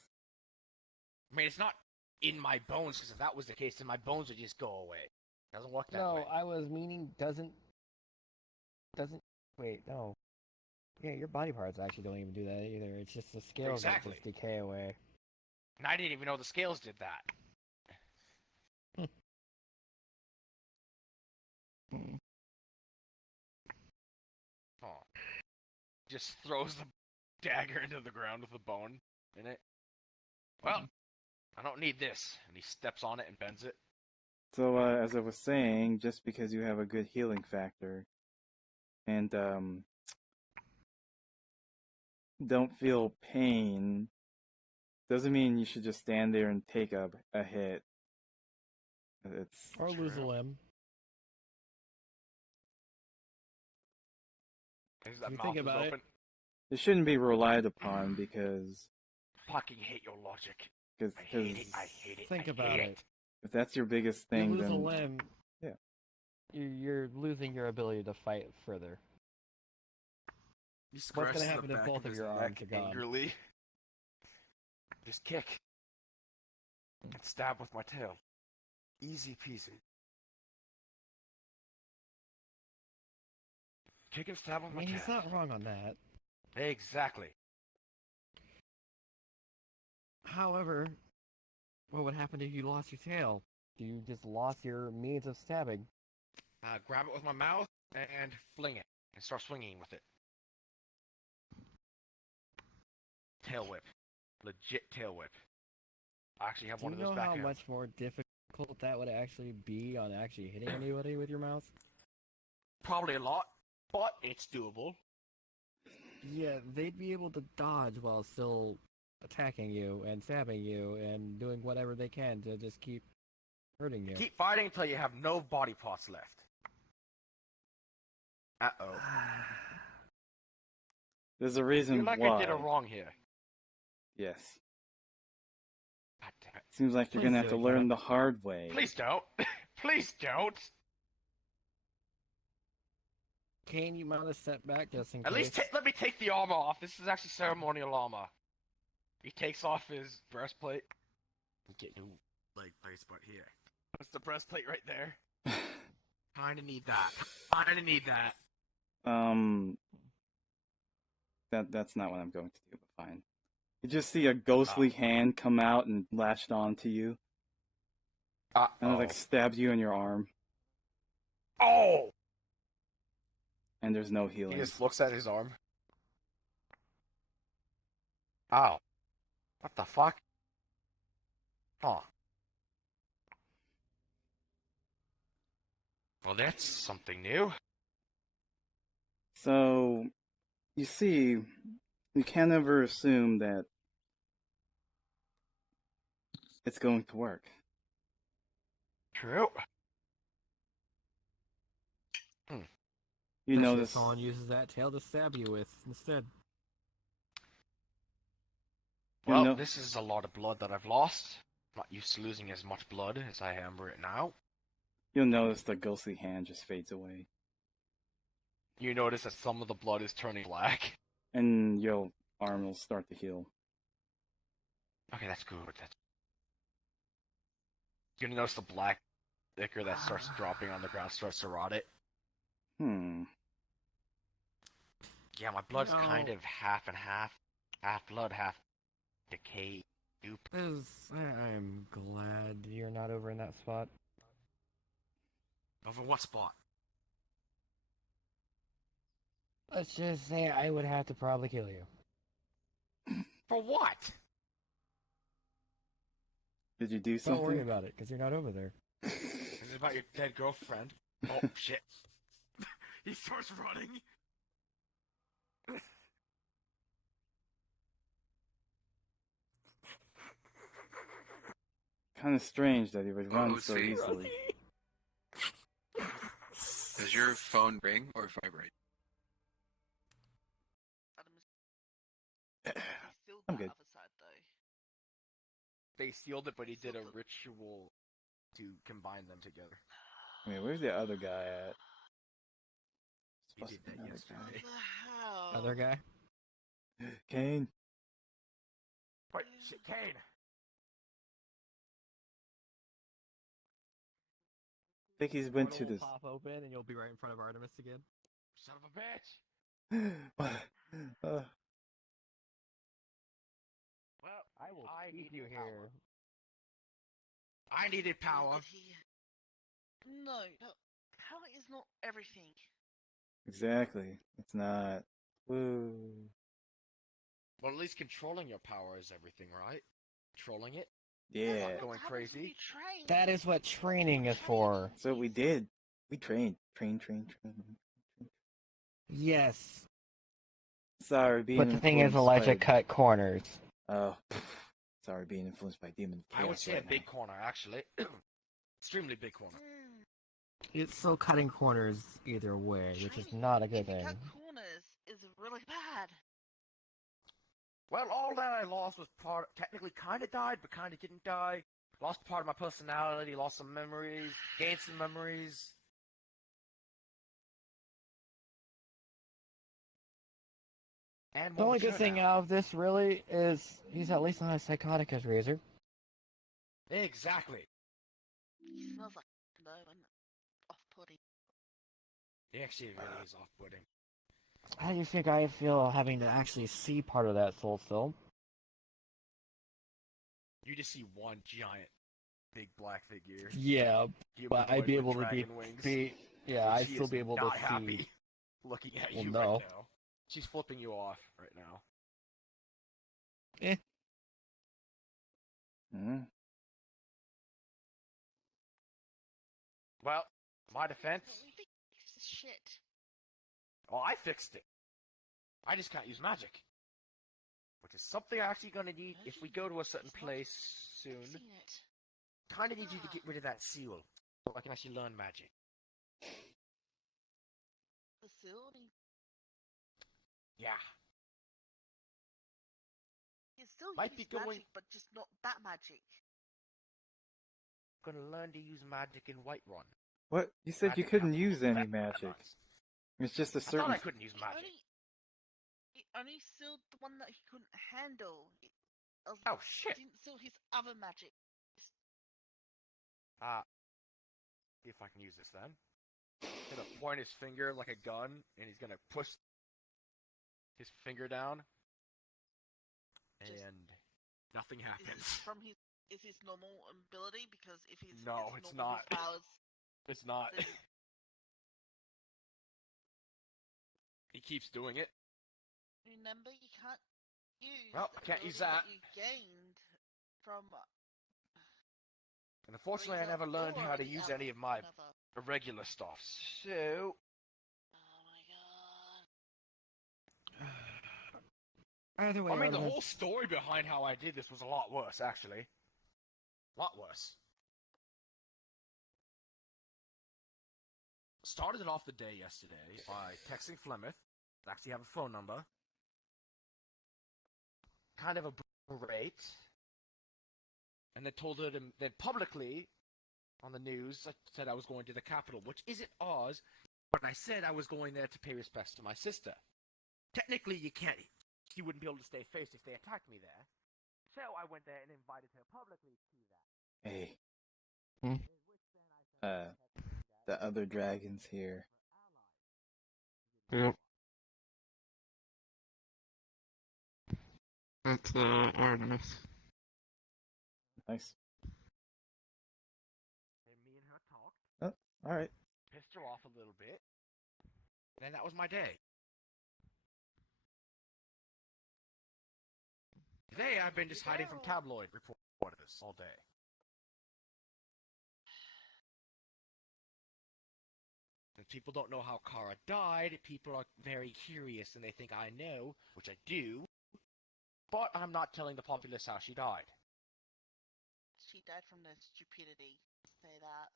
I mean, it's not in my bones, because if that was the case, then my bones would just go away. It doesn't work that No, way. I was meaning doesn't. Wait, no. Yeah, your body parts actually don't even do that either. It's just the scales that Exactly. just decay away. And I didn't even know the scales did that. Oh. Just throws the dagger into the ground with the bone in it. Well, I don't need this. And he steps on it and bends it. So, as I was saying, just because you have a good healing factor and don't feel pain doesn't mean you should just stand there and take a hit. It's Or lose a limb. Is that You mouth think is about it. open? it shouldn't be relied upon because Fucking hate your logic. because I hate it. I hate it. Think I about hate it. if that's your biggest You thing, lose a then limb. yeah. You're losing your ability to fight further. He What's gonna scratches the happen if back both of of his your neck arms are gone? angrily. Just kick. And stab with my tail. Easy peasy. Kick and stab with I my mean, tail. he's not wrong on that. Exactly. However, What would happen if you lost your tail? You just lost your means of stabbing. Grab it with my mouth and fling it and start swinging with it. Tail whip, legit tail whip. I actually have Do one you of those know back how here. much more difficult that would actually be on actually hitting anybody with your mouth? Probably a lot, but it's doable. Yeah, they'd be able to dodge while still attacking you and stabbing you and doing whatever they can to just keep hurting you. Keep fighting until you have no body parts left. Uh-oh. There's a I reason feel like why. I did a wrong here. Yes. God damn it. Seems like you're Please gonna have do to it, learn Kevin. the hard way. Please don't. Please don't. Kane, you mount a step back just in At case. least let me take the armor off. This is actually ceremonial armor. He takes off his breastplate. Get new leg placement here. That's the breastplate right there. Kinda need that. Kinda need that. That's not what I'm going to do, but fine. You just see a ghostly hand come out and latched onto you, and it like stabs you in your arm, Oh! and there's no He healing. just looks at his arm. Ow. What the fuck? Huh. Well, that's something new. So, you see, you can't ever assume that it's going to work. True. You Especially notice, if someone uses that tail to stab you with instead. Well, know- this is a lot of blood that I've lost. Not used to losing as much blood as I am right now. you'll notice the ghostly hand just fades away, You notice that some of the blood is turning black. and your arm will start to heal. Okay, that's good. That's... You're gonna notice the black thicker that starts dropping on the ground starts to rot it. Yeah, my blood's kind of half and half. Half blood, half decay. I'm glad you're not over in that spot. Over what spot? Let's just say I would have to probably kill you. For what? Did you do Don't worry something? about it, because you're not over there. Is it about your dead girlfriend? Oh, shit. He starts running. Kind of strange that he would run Oh, so see. easily. Does your phone ring or vibrate? I'm good. They sealed it, but he did a ritual to combine them together. I mean, where's the other guy at? He did that yesterday. Other guy? Kane. Wait, shit, Kane! I think he's been to Portal will this. pop open and you'll be right in front of Artemis again. Son of a bitch! What? Well, I will keep needed you power. here. I needed power. No, power is not everything. Exactly. It's not. Woo. Well, at least controlling your power is everything, right? Controlling it? Yeah. Not going crazy. That is what training is for. So we did. We trained. Train. Yes. Sorry, being But the thing is, influenced Elijah by... cut corners. Oh. Sorry, being influenced by demon chaos I would say right a big corner, actually. Extremely big corner. It's still cutting corners either way, which is not a good thing. Cut corners is really bad. Well, all that I lost was technically kind of died, but kind of didn't die. Lost part of my personality, lost some memories, gained some memories. And The more only mature good thing now. out of this, really, is he's at least not as psychotic as Razor. Exactly. He smells like though and off-putting. He actually really is off-putting. How do you think I feel having to actually see part of that soul still? You just see one giant, big black figure. Yeah, but I'd Humanoid be with able to dragon wings. yeah, And I'd she still is be able to not see. happy looking at Well, you no. right now. She's flipping you off right now. Mm. Well, my defense. We fix this shit. Well, I fixed it. I just can't use magic. Which is something I'm actually gonna need if we go to a certain place soon. Fixing it. Kinda need you to get rid of that seal. So I can actually learn magic. The seal? Yeah. You still Might use be going- magic, but just not that magic. I'm gonna learn to use magic in Whiterun. What? You said you Magic couldn't capital use of any the magic. Badlands. It's just a I thought certain. I couldn't use magic. It only sealed the one that he couldn't handle. Oh shit! Didn't seal his other magic. See if I can use this then. He's gonna point his finger like a gun, and he's gonna push his finger down, Just- and nothing Is happens. it from his normal ability? Because if he's No, his it's normal not. powers, It's not. then He keeps doing it. remember you can't use. Well, the I can't use ability that. you gained from. And unfortunately, I either never learned or how to the use other- any of my another. irregular stuff. So, Oh my god. Either way, I mean, the Artemis, whole story behind how I did this was a lot worse, actually. A lot worse. Started it off the day yesterday by texting Flemeth. I actually have a phone number. Kind of a berate. And then told her to, then publicly on the news, I said I was going to the capital, which isn't Oz, but I said I was going there to pay respects to my sister. Technically, you can't. She wouldn't be able to stay faced if they attacked me there. So I went there and invited her publicly to that. Hey. Hmm. The other dragon's here. Yep. That's Artemis. Nice. And me and her talked, Oh, all right. pissed her off a little bit, and that was my day. Today I've been just hiding from tabloid reporters all day. Since people don't know how Kara died, people are very curious and they think I know, which I do, but I'm not telling the populace how she died. She died from the stupidity. Say that.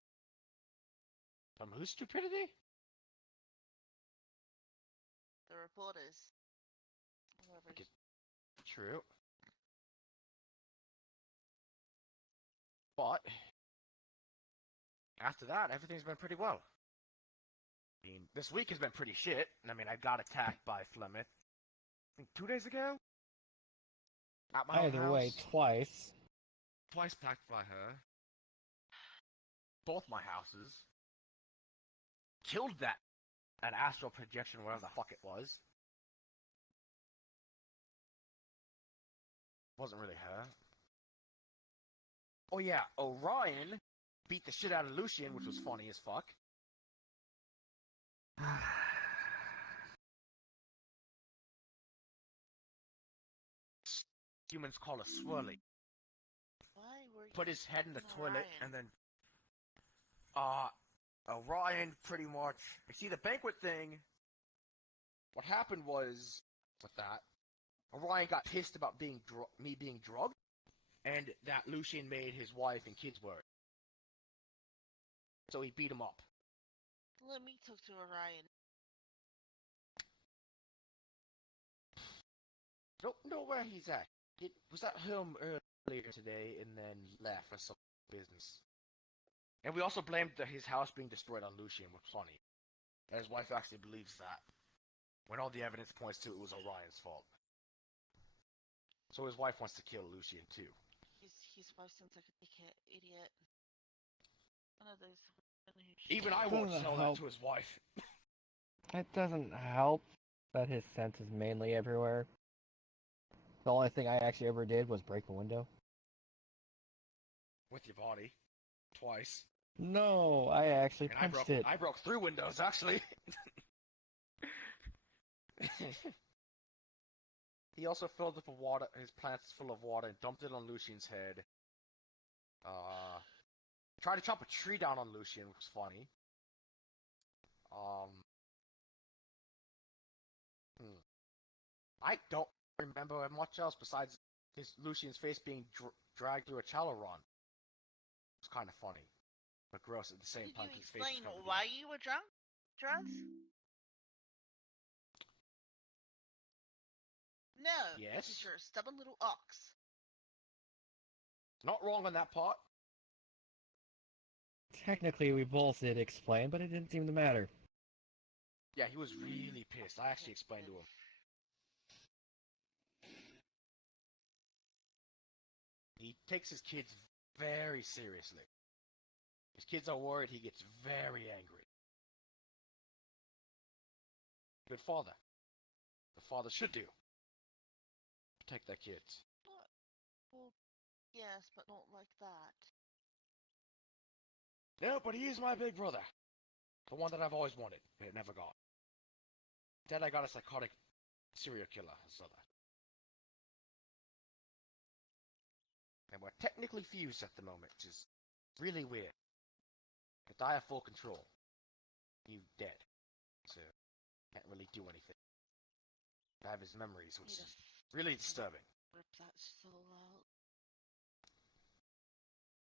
From whose stupidity? The reporters. Whoever. Okay. True. But after that, everything's been pretty well. I mean, this week has been pretty shit. I mean, I got attacked by Flemeth, I think 2 days ago? At my own either way, house. twice. Twice attacked by her. Both my houses. Killed that an astral projection, whatever the fuck it was. Wasn't really her. Oh yeah, Orion beat the shit out of Lucian, which was funny as fuck. Humans call it swirly. Why were you Put his head in the toilet Orion? and then Orion pretty much. You see the banquet thing. What happened was with that, Orion got pissed about me being drugged, and that Lucian made his wife and kids worried. So he beat him up. Let me talk to Orion. Don't know where he's at. Was at home earlier today and then left for some business. And we also blamed his house being destroyed on Lucian, which was funny. And his wife actually believes that. When all the evidence points to it was Orion's fault. So his wife wants to kill Lucian too. His wife sounds like a dickhead, idiot. One of those. Even I won't Doesn't tell that help. to his wife. It doesn't help that his scent is mainly everywhere. The only thing I actually ever did was break a window. with your body twice, No, I actually and punched it. I broke 3 windows actually. He also filled up his plants full of water and dumped it on Lucian's head. Tried to chop a tree down on Lucian, which was funny. I don't remember much else besides Lucian's face being dragged through a shallow run. It was kind of funny, but gross at the same Did time. you His face was explain covered in why blood. you were drunk, Druz? No, Yes. because you're a stubborn little ox. Not wrong on that part. Technically, we both did explain, but it didn't seem to matter. Yeah, he was really pissed. I actually explained to him. He takes his kids very seriously. His kids are worried, he gets very angry. Good father. The father should do. Protect their kids. Well, yes, but not like that. No, but he is my big brother. The one that I've always wanted, but never got. Instead, I got a psychotic serial killer as brother. And we're technically fused at the moment, which is really weird. But I have full control. He's dead. So, can't really do anything. I have his memories, which is really disturbing. Rip that soul out.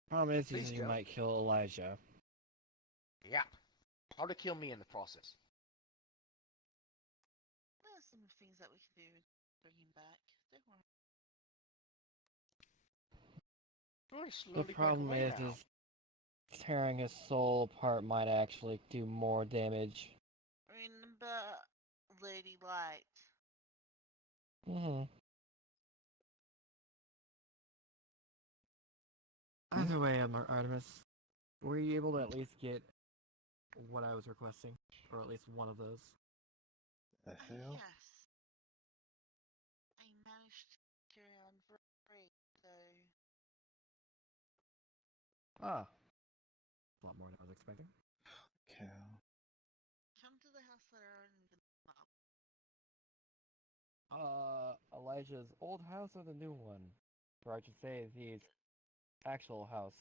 Problem is, Please, you Joe. might kill Elijah. Yeah. How to kill me in the process. There's some things that we can do to bring him back. Don't worry. Really The slowly back problem away is now. tearing his soul apart might actually do more damage. Remember Lady Light. Mm-hmm. Either way, Artemis, were you able to at least get what I was requesting? Or at least one of those? The hell? Yes. I managed to carry on for free, so Ah. A lot more than I was expecting. Cow. come to the house later and the map. Elijah's old house or the new one? Or I should say, his actual house.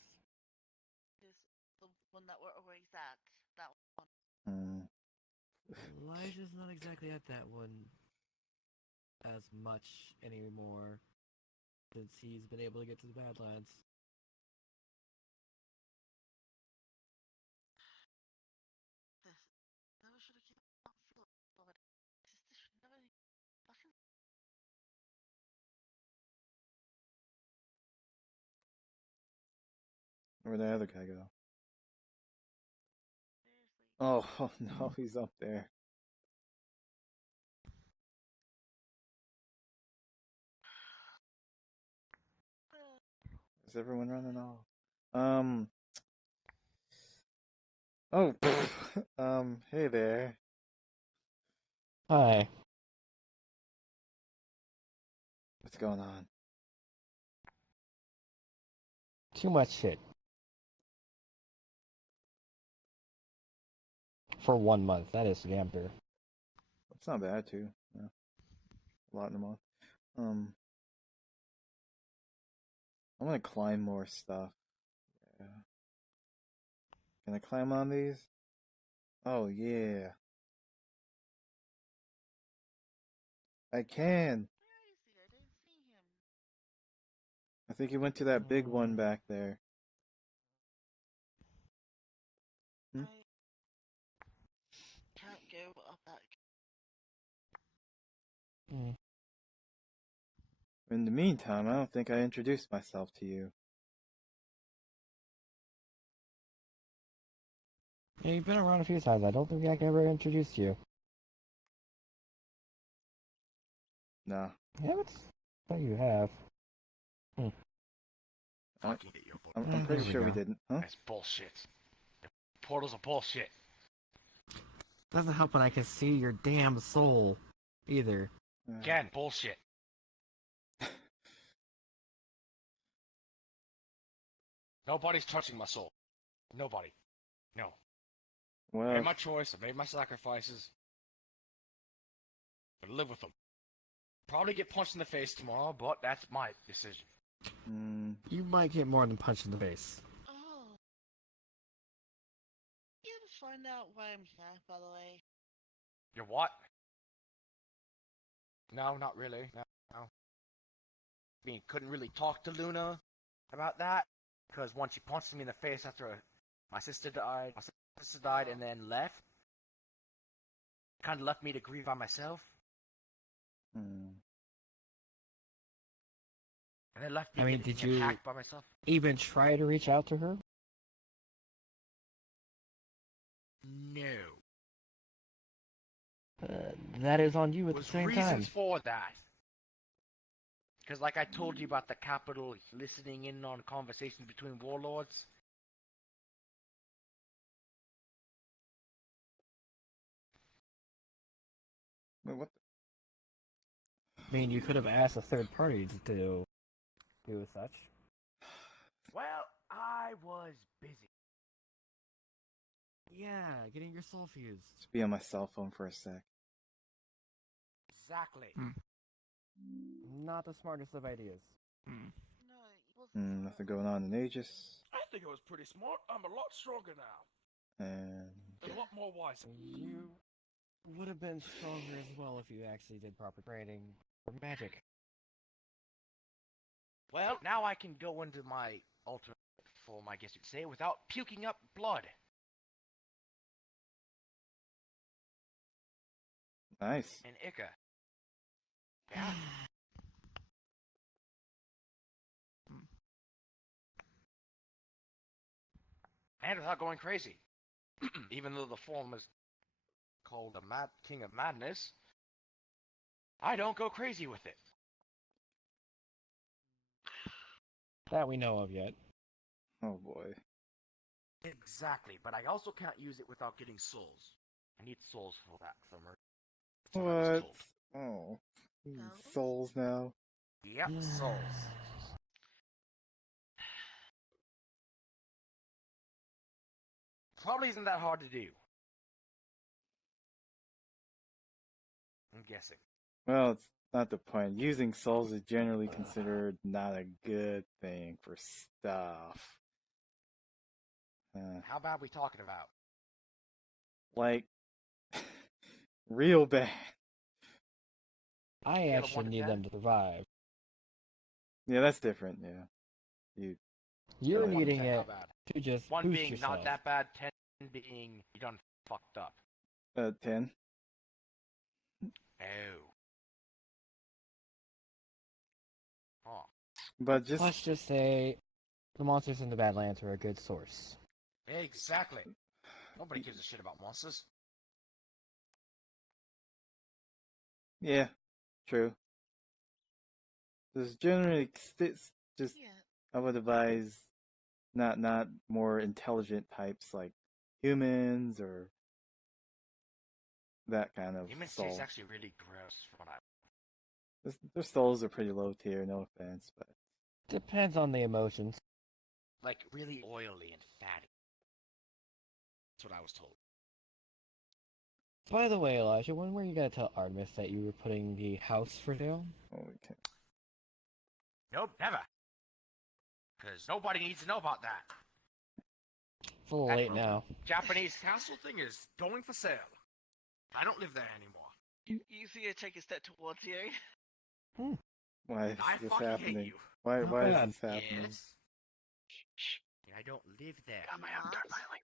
Is the one that we're always at. That one. Hmm. Elijah's not exactly at that one as much anymore since he's been able to get to the Badlands. This never should have kept on feel but this should never fucking Where'd the other guy go? seriously. Oh, oh no, he's up there. Is everyone running off? Oh, hey there. Hi. What's going on? Too much shit. For 1 month, that is Gamper. It's not bad too. Yeah. A lot in a month. I'm gonna climb more stuff. Yeah. Can I climb on these? Oh yeah, I can. Where is he? I didn't see him. I think he went to that big one back there. Hmm? I can't go up that. Mm. In the meantime, I don't think I introduced myself to you. Yeah, you've been around a few times. I don't think I can ever introduce you. Nah. Yeah, but you have. Fucking idiot. I'm There pretty we sure we go. didn't. Huh? That's bullshit. Portals are bullshit. Doesn't help when I can see your damn soul, either. Again, bullshit. Nobody's touching my soul. Nobody. No. I Well, made my choice. I made my sacrifices. I'm gonna live with them. Probably get punched in the face tomorrow, but that's my decision. You might get more than punched in the face. Oh. You ever find out why I'm here, by the way? You're what? No, not really. No. I mean, couldn't really talk to Luna about that because once she punched me in the face after my sister died, and then left. Kind of left me to grieve by myself, hmm. and then left me I mean, getting did you attacked by myself. even try to reach out to her? No. That is on you at the Was same reasons time. for that. Because like I told you about the capital listening in on conversations between warlords. Wait, what? I mean, you could have asked a third party to do such. Well, I was busy. Yeah, getting your soul fused. Just be on my cell phone for a sec. Exactly. Not the smartest of ideas. No, it wasn't. Nothing going on in Aegis. I think I was pretty smart. I'm a lot stronger now. And And a lot more wiser. You would have been stronger as well if you actually did proper training for magic. Well, now I can go into my alternate form, I guess you could say, without puking up blood. nice. And Ika. Yeah. And without going crazy. Even though the form is called the Mad King of Madness, I don't go crazy with it. That we know of yet. Oh boy. Exactly, but I also can't use it without getting souls. I need souls for that, Summer. That's what I was What? told. Oh. No. Souls now. Yep, souls. Probably isn't that hard to do. I'm guessing. Well, it's not the point. Using souls is generally considered not a good thing for stuff. How bad we talking about? Like, real bad. I Scale of actually 1 to need 10? them to survive. Yeah, that's different. Yeah. You're Scale of 1 to needing 10, how it bad? to just 1 boost being yourself. not that bad, 10 being you done fucked up. 10. Oh. Oh. But just Let's just say the monsters in the Badlands are a good source. Exactly. Nobody gives a shit about monsters. yeah, true. Just generally, just Yeah. I would advise not more intelligent types like humans or that kind of Human soul. taste actually really gross from what I... Their souls are pretty low tier, no offense, but Depends on the emotions. Like, really oily and fatty. That's what I was told. By the way, Elijah, when were you gonna tell Artemis that you were putting the house for sale? holy cow. Nope, never. Because nobody needs to know about that. It's a little That late now. Japanese castle thing is going for sale. I don't live there anymore. You see her take a step towards you. Why is I this fucking hate happening? you. Why Not is bad. this happening? Yes. I don't live there. Got my avatar What? finally.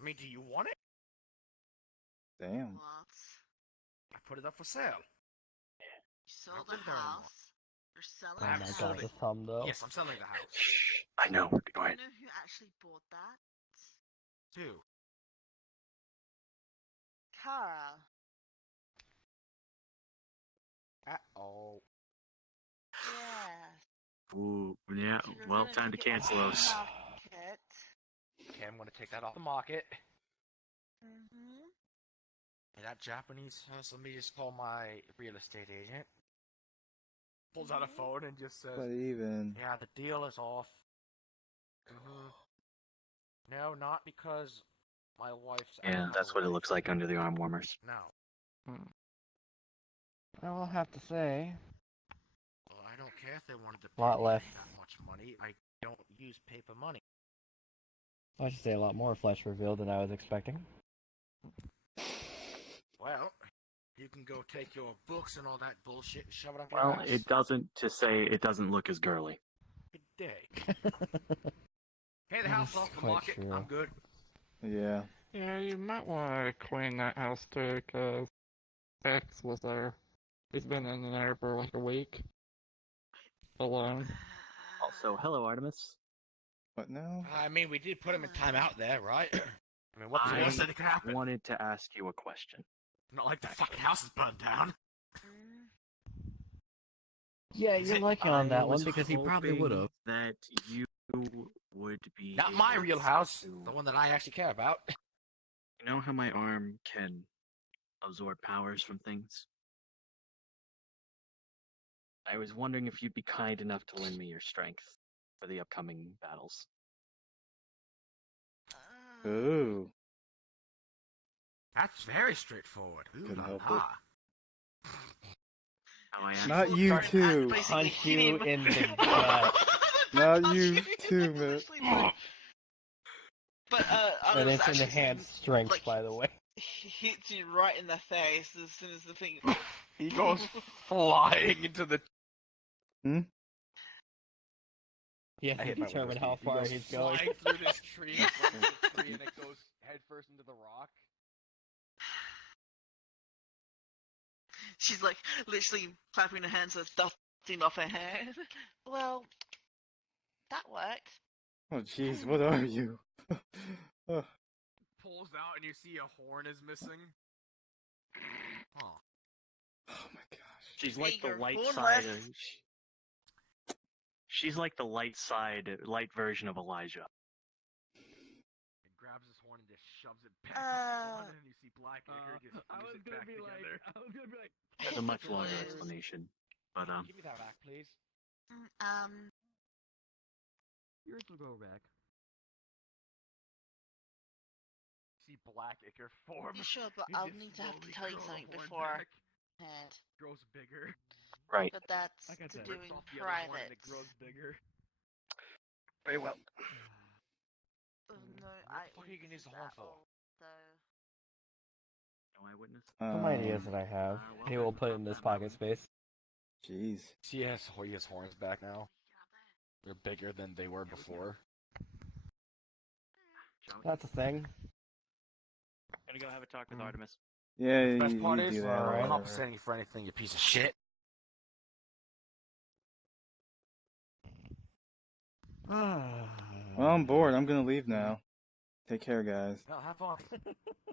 I mean, do you want it? Damn. What? I put it up for sale. You I sold don't the live there anymore. house. You're selling Oh I the haven't my sold god, house. the thumb though. Yes, I'm selling the house. Shh. I know. Go Do you ahead. know who actually bought that? Two. Kara. Uh-oh. Yes. Ooh, yeah. So you're Well, gonna time to take it off cancel the those. market. Okay, I'm gonna take that off the market. Mm-hmm. And that Japanese house, let me just call my real estate agent. Pulls out a phone and just says, But even yeah, the deal is off. Mm-hmm. No, not because my wife's. I Yeah, don't have that's a what it wife. looks like under the arm warmers. No. Hmm. I will have to say, Well, I don't care if they wanted to a lot pay less. that much money. I don't use paper money. I should say a lot more flesh revealed than I was expecting. Well, you can go take your books and all that bullshit and shove it up your Well, ass. it doesn't look as girly. Good day. Pay the That house is off the quite market. true. I'm good. Yeah. Yeah, you might want to clean that house too, because X was there. He's been in there for like a week alone. Also, hello, Artemis. What now? I mean, we did put him in timeout there, right? I mean, what's the I worst that could happen? wanted to ask you a question. Not like the fucking house is burned down. Yeah, Is you're it- lucky on that was one because he probably would have. hoping that you would be Not my able real house, to- the one that I actually care about. You know how my arm can absorb powers from things? I was wondering if you'd be kind enough to lend me your strength for the upcoming battles. Ooh. That's very straightforward. Ooh Couldn't la help la. How I She's asked Not walked you over and too. basically Punch hit you him. in the gut. Not Punch you him too, man. literally, but I And was it's actually enhanced strength, like by the way. he hits you right in the face as soon as the thing. He goes flying into the. He has I to hit my determine windows, how Steve. He far goes he's going. flying through this tree in front of the tree, and it goes headfirst into the rock. She's like literally clapping her hands and dusting off her hair. Well, that worked. Oh jeez, what are you? Oh, Pulls out, and you see a horn is missing. Huh. oh my gosh. She's like the Bigger, light hornless. side of. She's like the light version of Elijah. He grabs his horn and just shoves it back on, and you see Black Ichor just I was fuse it gonna back be like, together. It's a much longer Yes. explanation, but Give me that back, please. yours will go back. See Black Ichor form. You sure, but You I'll just need to have to slowly tell you curl the something horn beforehand. back, grows bigger. right. But that's Like I to said. do Rips in off the other horn private. and it grows bigger. Very well. Oh, no, What the fuck are you gonna use the horn for? So No eyewitness. Some ideas that I have. well, He will put in this pocket space. Jeez. See, he has horns back now. They're bigger than they were before. That's a thing. Gonna go have a talk with Artemis. Yeah, The best you part do is, that. Alright. I'm not presenting you for anything, you piece of shit. Well, I'm bored. I'm gonna leave now. Take care, guys. Well, have fun.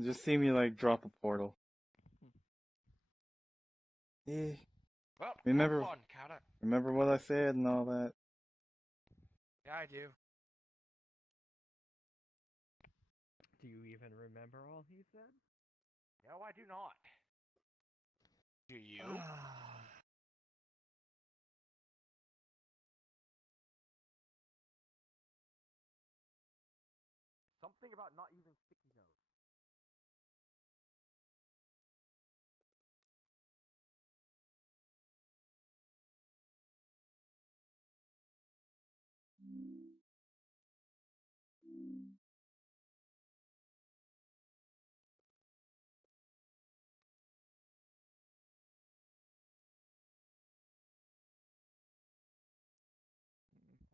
Just see me like drop a portal. Yeah. Well, Remember- have fun, Kata. Remember what I said and all that? Yeah, I do. Do you even remember all he said? No, I do not. Do you? Something about not using sticky notes.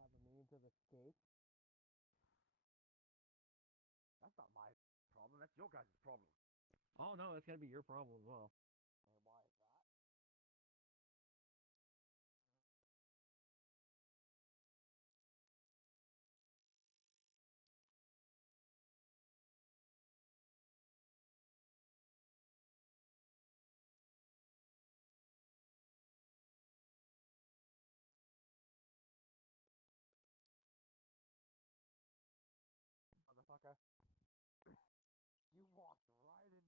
Have a means of escape? That's not my problem. That's your guys' problem. Oh no, that's gonna be your problem as well. And why is that? Motherfucker. You walked right into it.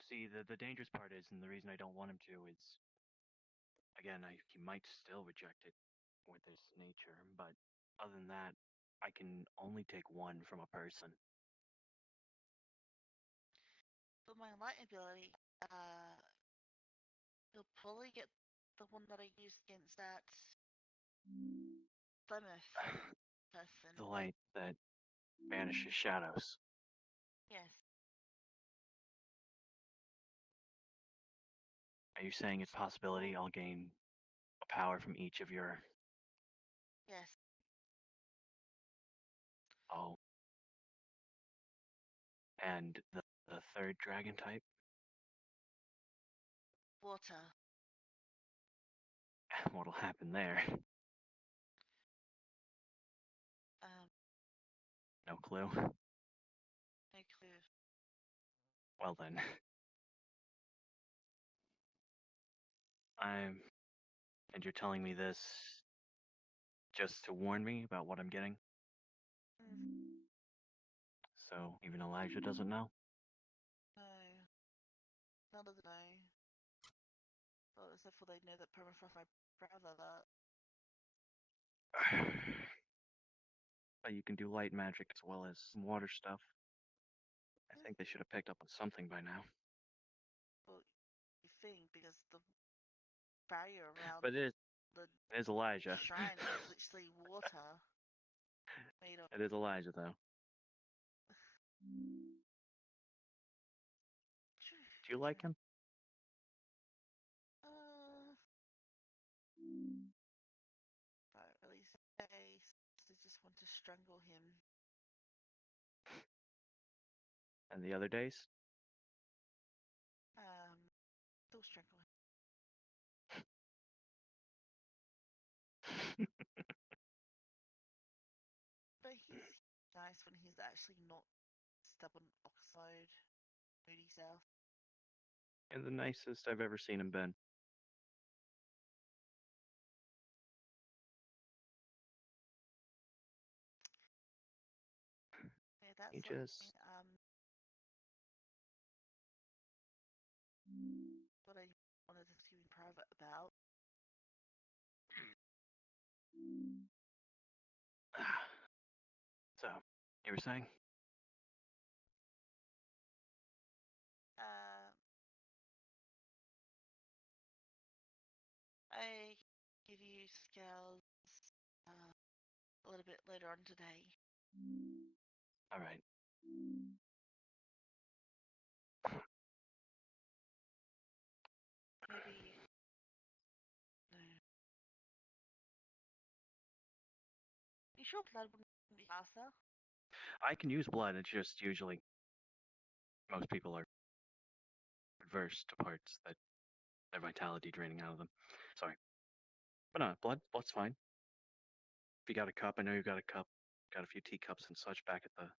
See, the dangerous part is, and the reason I don't want him to is, again, he might still reject it with his nature, but other than that, I can only take one from a person. But my light ability, you'll probably get the one that I used against that Plymouth person. The light that banishes shadows. Yes. Are you saying it's a possibility I'll gain a power from each of your... Yes. Oh. And the third dragon type? Water. What'll happen there? No clue. No clue. Well then. And you're telling me this just to warn me about what I'm getting? So even Elijah doesn't know? No. None of them know. Well, except for they know that Permafrost, my brother, that. But you can do light magic as well as some water stuff. I think they should have picked up on something by now. Well, you think, because the barrier around But it the is Elijah. shrine is literally water. Made of. It is Elijah, though. Do you like him? But really say, they just want to strangle him. And the other days? Still strangle him. But he's nice when he's actually not stubborn, oxide, moody self. And the nicest I've ever seen him been. Yeah, that's He what just... what I wanted to see in private about. So, you were saying? I give you scales a little bit later on today. Alright. Maybe. No. You sure blood wouldn't be faster? I can use blood, it's just usually most people are adverse to parts that their vitality draining out of them. Sorry. But no, blood's fine. If you got a cup, I know you got a cup. Got a few teacups and such back at the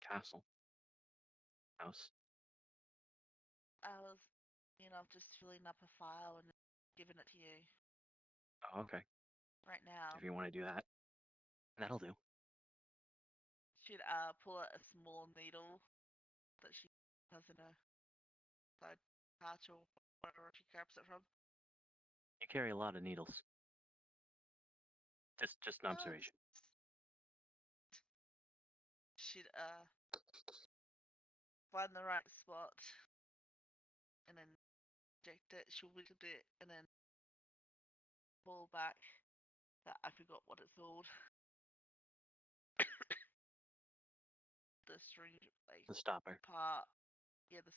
castle house. I was, just filling up a file and giving it to you Oh, okay. right now. If you want to do that, that'll do. She'd pull out a small needle that she has in a side pouch or wherever she grabs it from. You carry a lot of needles. Just an observation. She'd find the right spot and then inject it. She'll wiggle it and then pull back. That I forgot what it's called. The string, like The stopper. part. Yeah, the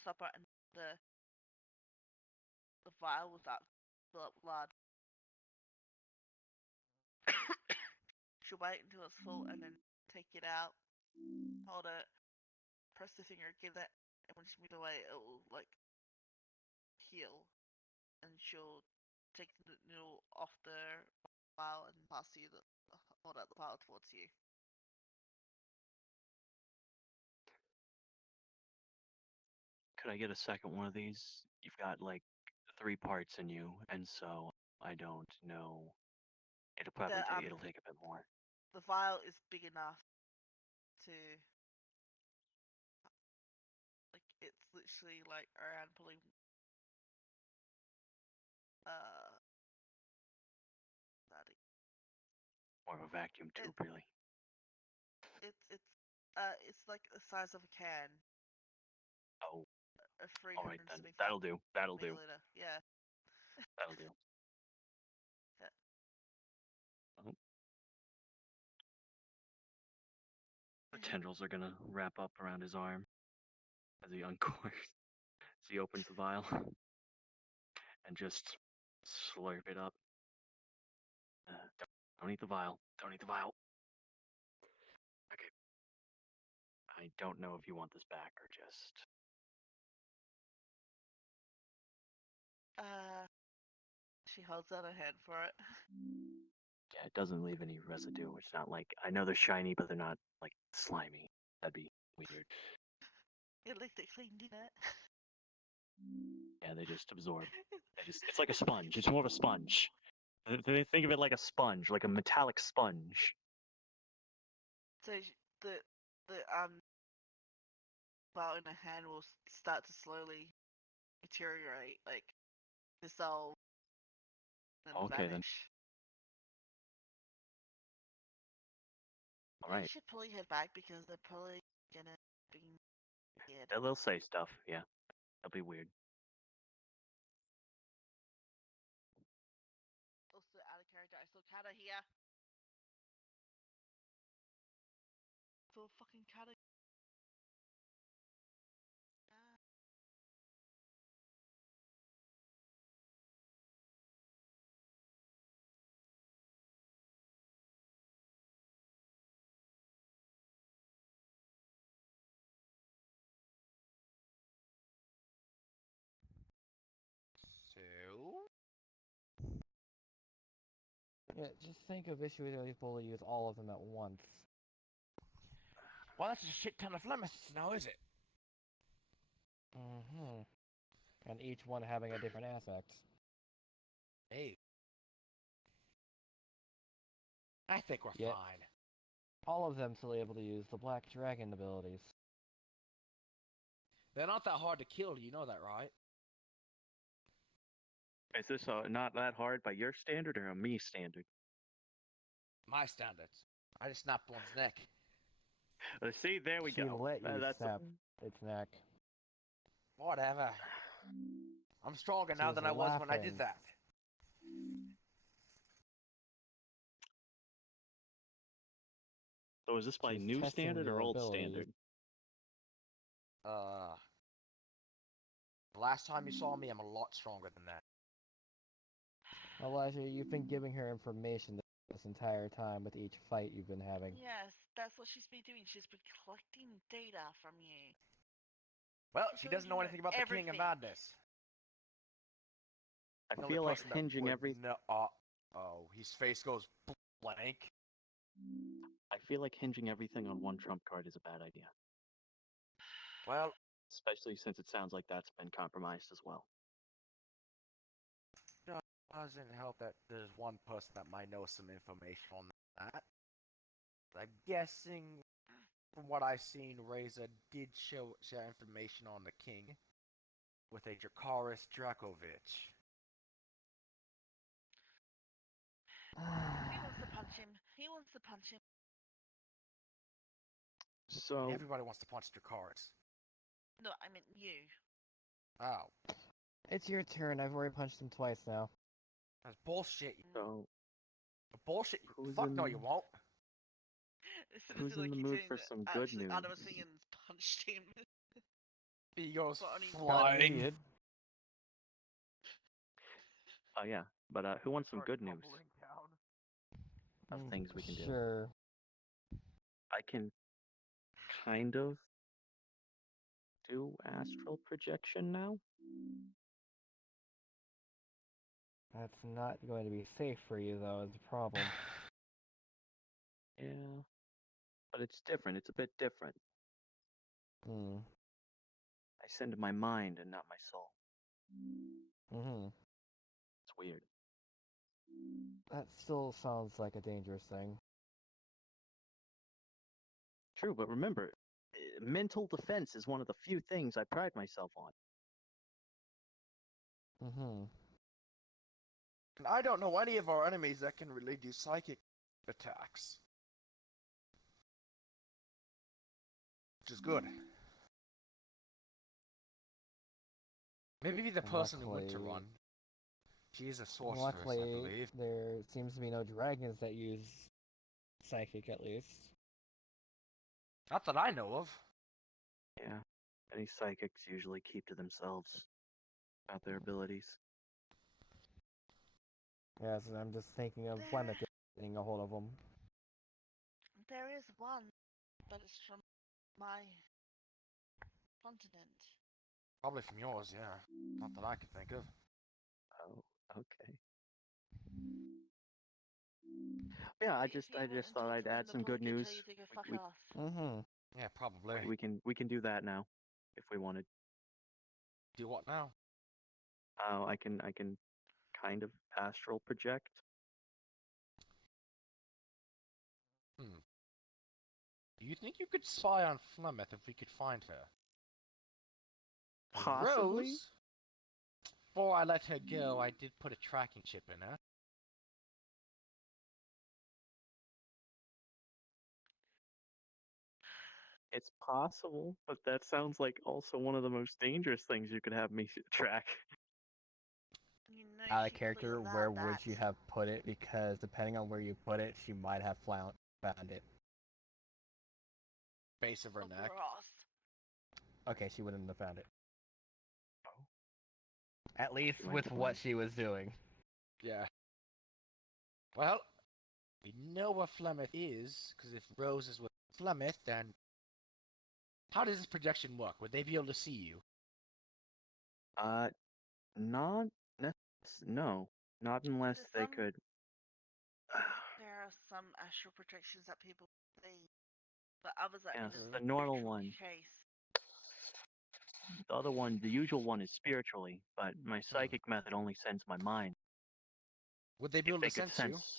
stopper and the vial with that fill up blood. She'll wait until it's full and then take it out, hold it, press the finger, give it, and when she moves away, it will like heal, and she'll take the needle off the vial and pass you hold out the vial towards you. Could I get a second one of these? You've got like 3 parts in you, and so I don't know. It'll take a bit more. The vial is big enough to, like, it's literally like around pulling uh that More of a vacuum tube, really. it's like the size of a can. Oh, A all right then. 375 That'll do. That'll do. milliliter. Yeah. That'll do. Yeah. Oh. The tendrils are gonna wrap up around his arm as he uncorks. As he opens the vial and just slurp it up. Don't eat the vial. Don't eat the vial. Okay. I don't know if you want this back or just. She holds out a hand for it. Yeah, it doesn't leave any residue. It's not like I know they're shiny, but they're not like slimy. That'd be weird. At least it cleaned in it. Yeah, they just absorb. It's like a sponge. It's more of a sponge. Think of it like a sponge, like a metallic sponge. So the vial in her hand will start to slowly deteriorate, like dissolve and Okay, then. vanish. All You right. should pull your head back because they're probably gonna be weird. They'll say stuff. Yeah, that'll be weird. Also, out of character, I saw Kata here. Saw fucking Kata. So, Yeah, just think of issues where people use all of them at once. well, that's a shit ton of lemons now, is it? Mm-hmm. And each one having a different aspect. Hey, I think we're Yeah. fine. All of them still able to use the Black Dragon abilities. They're not that hard to kill, you know that, right? Is this not that hard by your standard or a me standard? My standards. I just snapped one's neck. See, there we She go. let you That's snap its neck. Whatever. I'm stronger She now was than I was when I laughing. did that. So is this by She's new testing standard your or old abilities. standard? The last time you saw me, I'm a lot stronger than that. Elijah, you've been giving her information this entire time with each fight you've been having. Yes, that's what she's been doing. She's been collecting data from you. Well, She's she letting doesn't you know anything about the King of everything. Madness. I The only feel like person that hinging would every. know. Oh, his face goes blank. I feel like hinging everything on one trump card is a bad idea, Well, especially since it sounds like that's been compromised as well. doesn't help that there's one person that might know some information on that. I'm guessing, from what I've seen, Reza did share information on the king with a Dracaris Dracovic. He wants to punch him. He wants to punch him. So Everybody wants to punch Dracaris. No, I meant you. Oh, It's your turn. I've already punched him twice now. that's bullshit. so Bullshit. who's Fuck no, in you won't. As soon as who's he in like the keeps mood saying for that, some good actually news? out of a thing and punched him. He goes But only flying. Idiot. Oh yeah, but who wants some good news of Mm, things we can do? Sure. I can kind of do astral projection now. That's not going to be safe for you, though, is the problem. Yeah, but it's different. It's a bit different. Hmm. I send my mind and not my soul. Mm-hmm. It's weird. That still sounds like a dangerous thing. True, but remember, mental defense is one of the few things I pride myself on. Mm-hmm. And I don't know any of our enemies that can really do psychic attacks. Which is good. Maybe the person who went to Luckily- run. She is a sorceress, I Luckily, believe. there seems to be no dragons that use psychic, at least. Not that I know of. Yeah. Any psychics usually keep to themselves about their abilities. Yes, and I'm just thinking of Flemeth getting a hold of them. There is one, but it's from my continent. Probably from yours, yeah. Not that I can think of. Oh, okay. Yeah, I If just you went into thought it I'd from add the some blood, good I could news. tell you to go fuck We, off. Mm-hmm. Yeah, probably. we can do that now, if we wanted. Do what now? I can kind of astral project. Do you think you could spy on Flemeth if we could find her? And Possibly. Rose, before I let her go, I did put a tracking chip in her. It's possible, but that sounds like also one of the most dangerous things you could have me track. You know Out of she character, clearly where allowed would that. you have put it? Because depending on where you put it, she might have found it. Base of her neck. Across. Okay, she wouldn't have found it. At least She might with have what lied. she was doing. Yeah. Well, we know where Flemeth is, because if Rose is with Flemeth, then how does this projection work? Would they be able to see you? Not no, not unless There's they some- could. There are some astral projections that people see, but others that Yes, can just the normal literally one. chase. The other one, the usual one, is spiritually, but my psychic method only sends my mind. Would they be If able they to could sense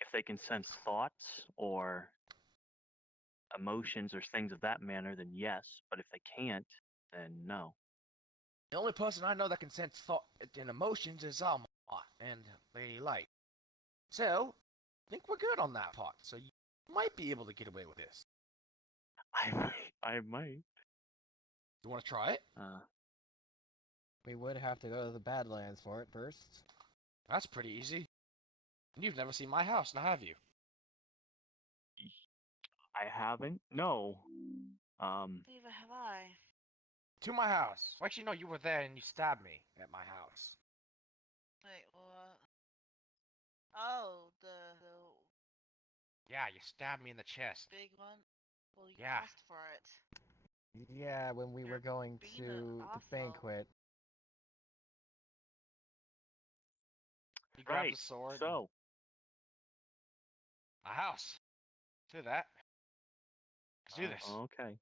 you? if they can sense thoughts or emotions or things of that manner, then yes. But if they can't, then no. The only person I know that can sense thought and emotions is Alma and Lady Light. So, I think we're good on that part. So you might be able to get away with this. I might. You want to try it? We would have to go to the Badlands for it first. That's pretty easy. And you've never seen my house, now have you? I haven't. No. Neither have I. To my house. Well, actually, no, you were there and you stabbed me at my house. Wait, what? Oh, the Yeah, you stabbed me in the chest. big one? Well, you Yeah. asked for it. Yeah, when we were You're going being to an the asshole. banquet. He grabs Right. a sword. So. A house. Do that. Let's do this. Okay.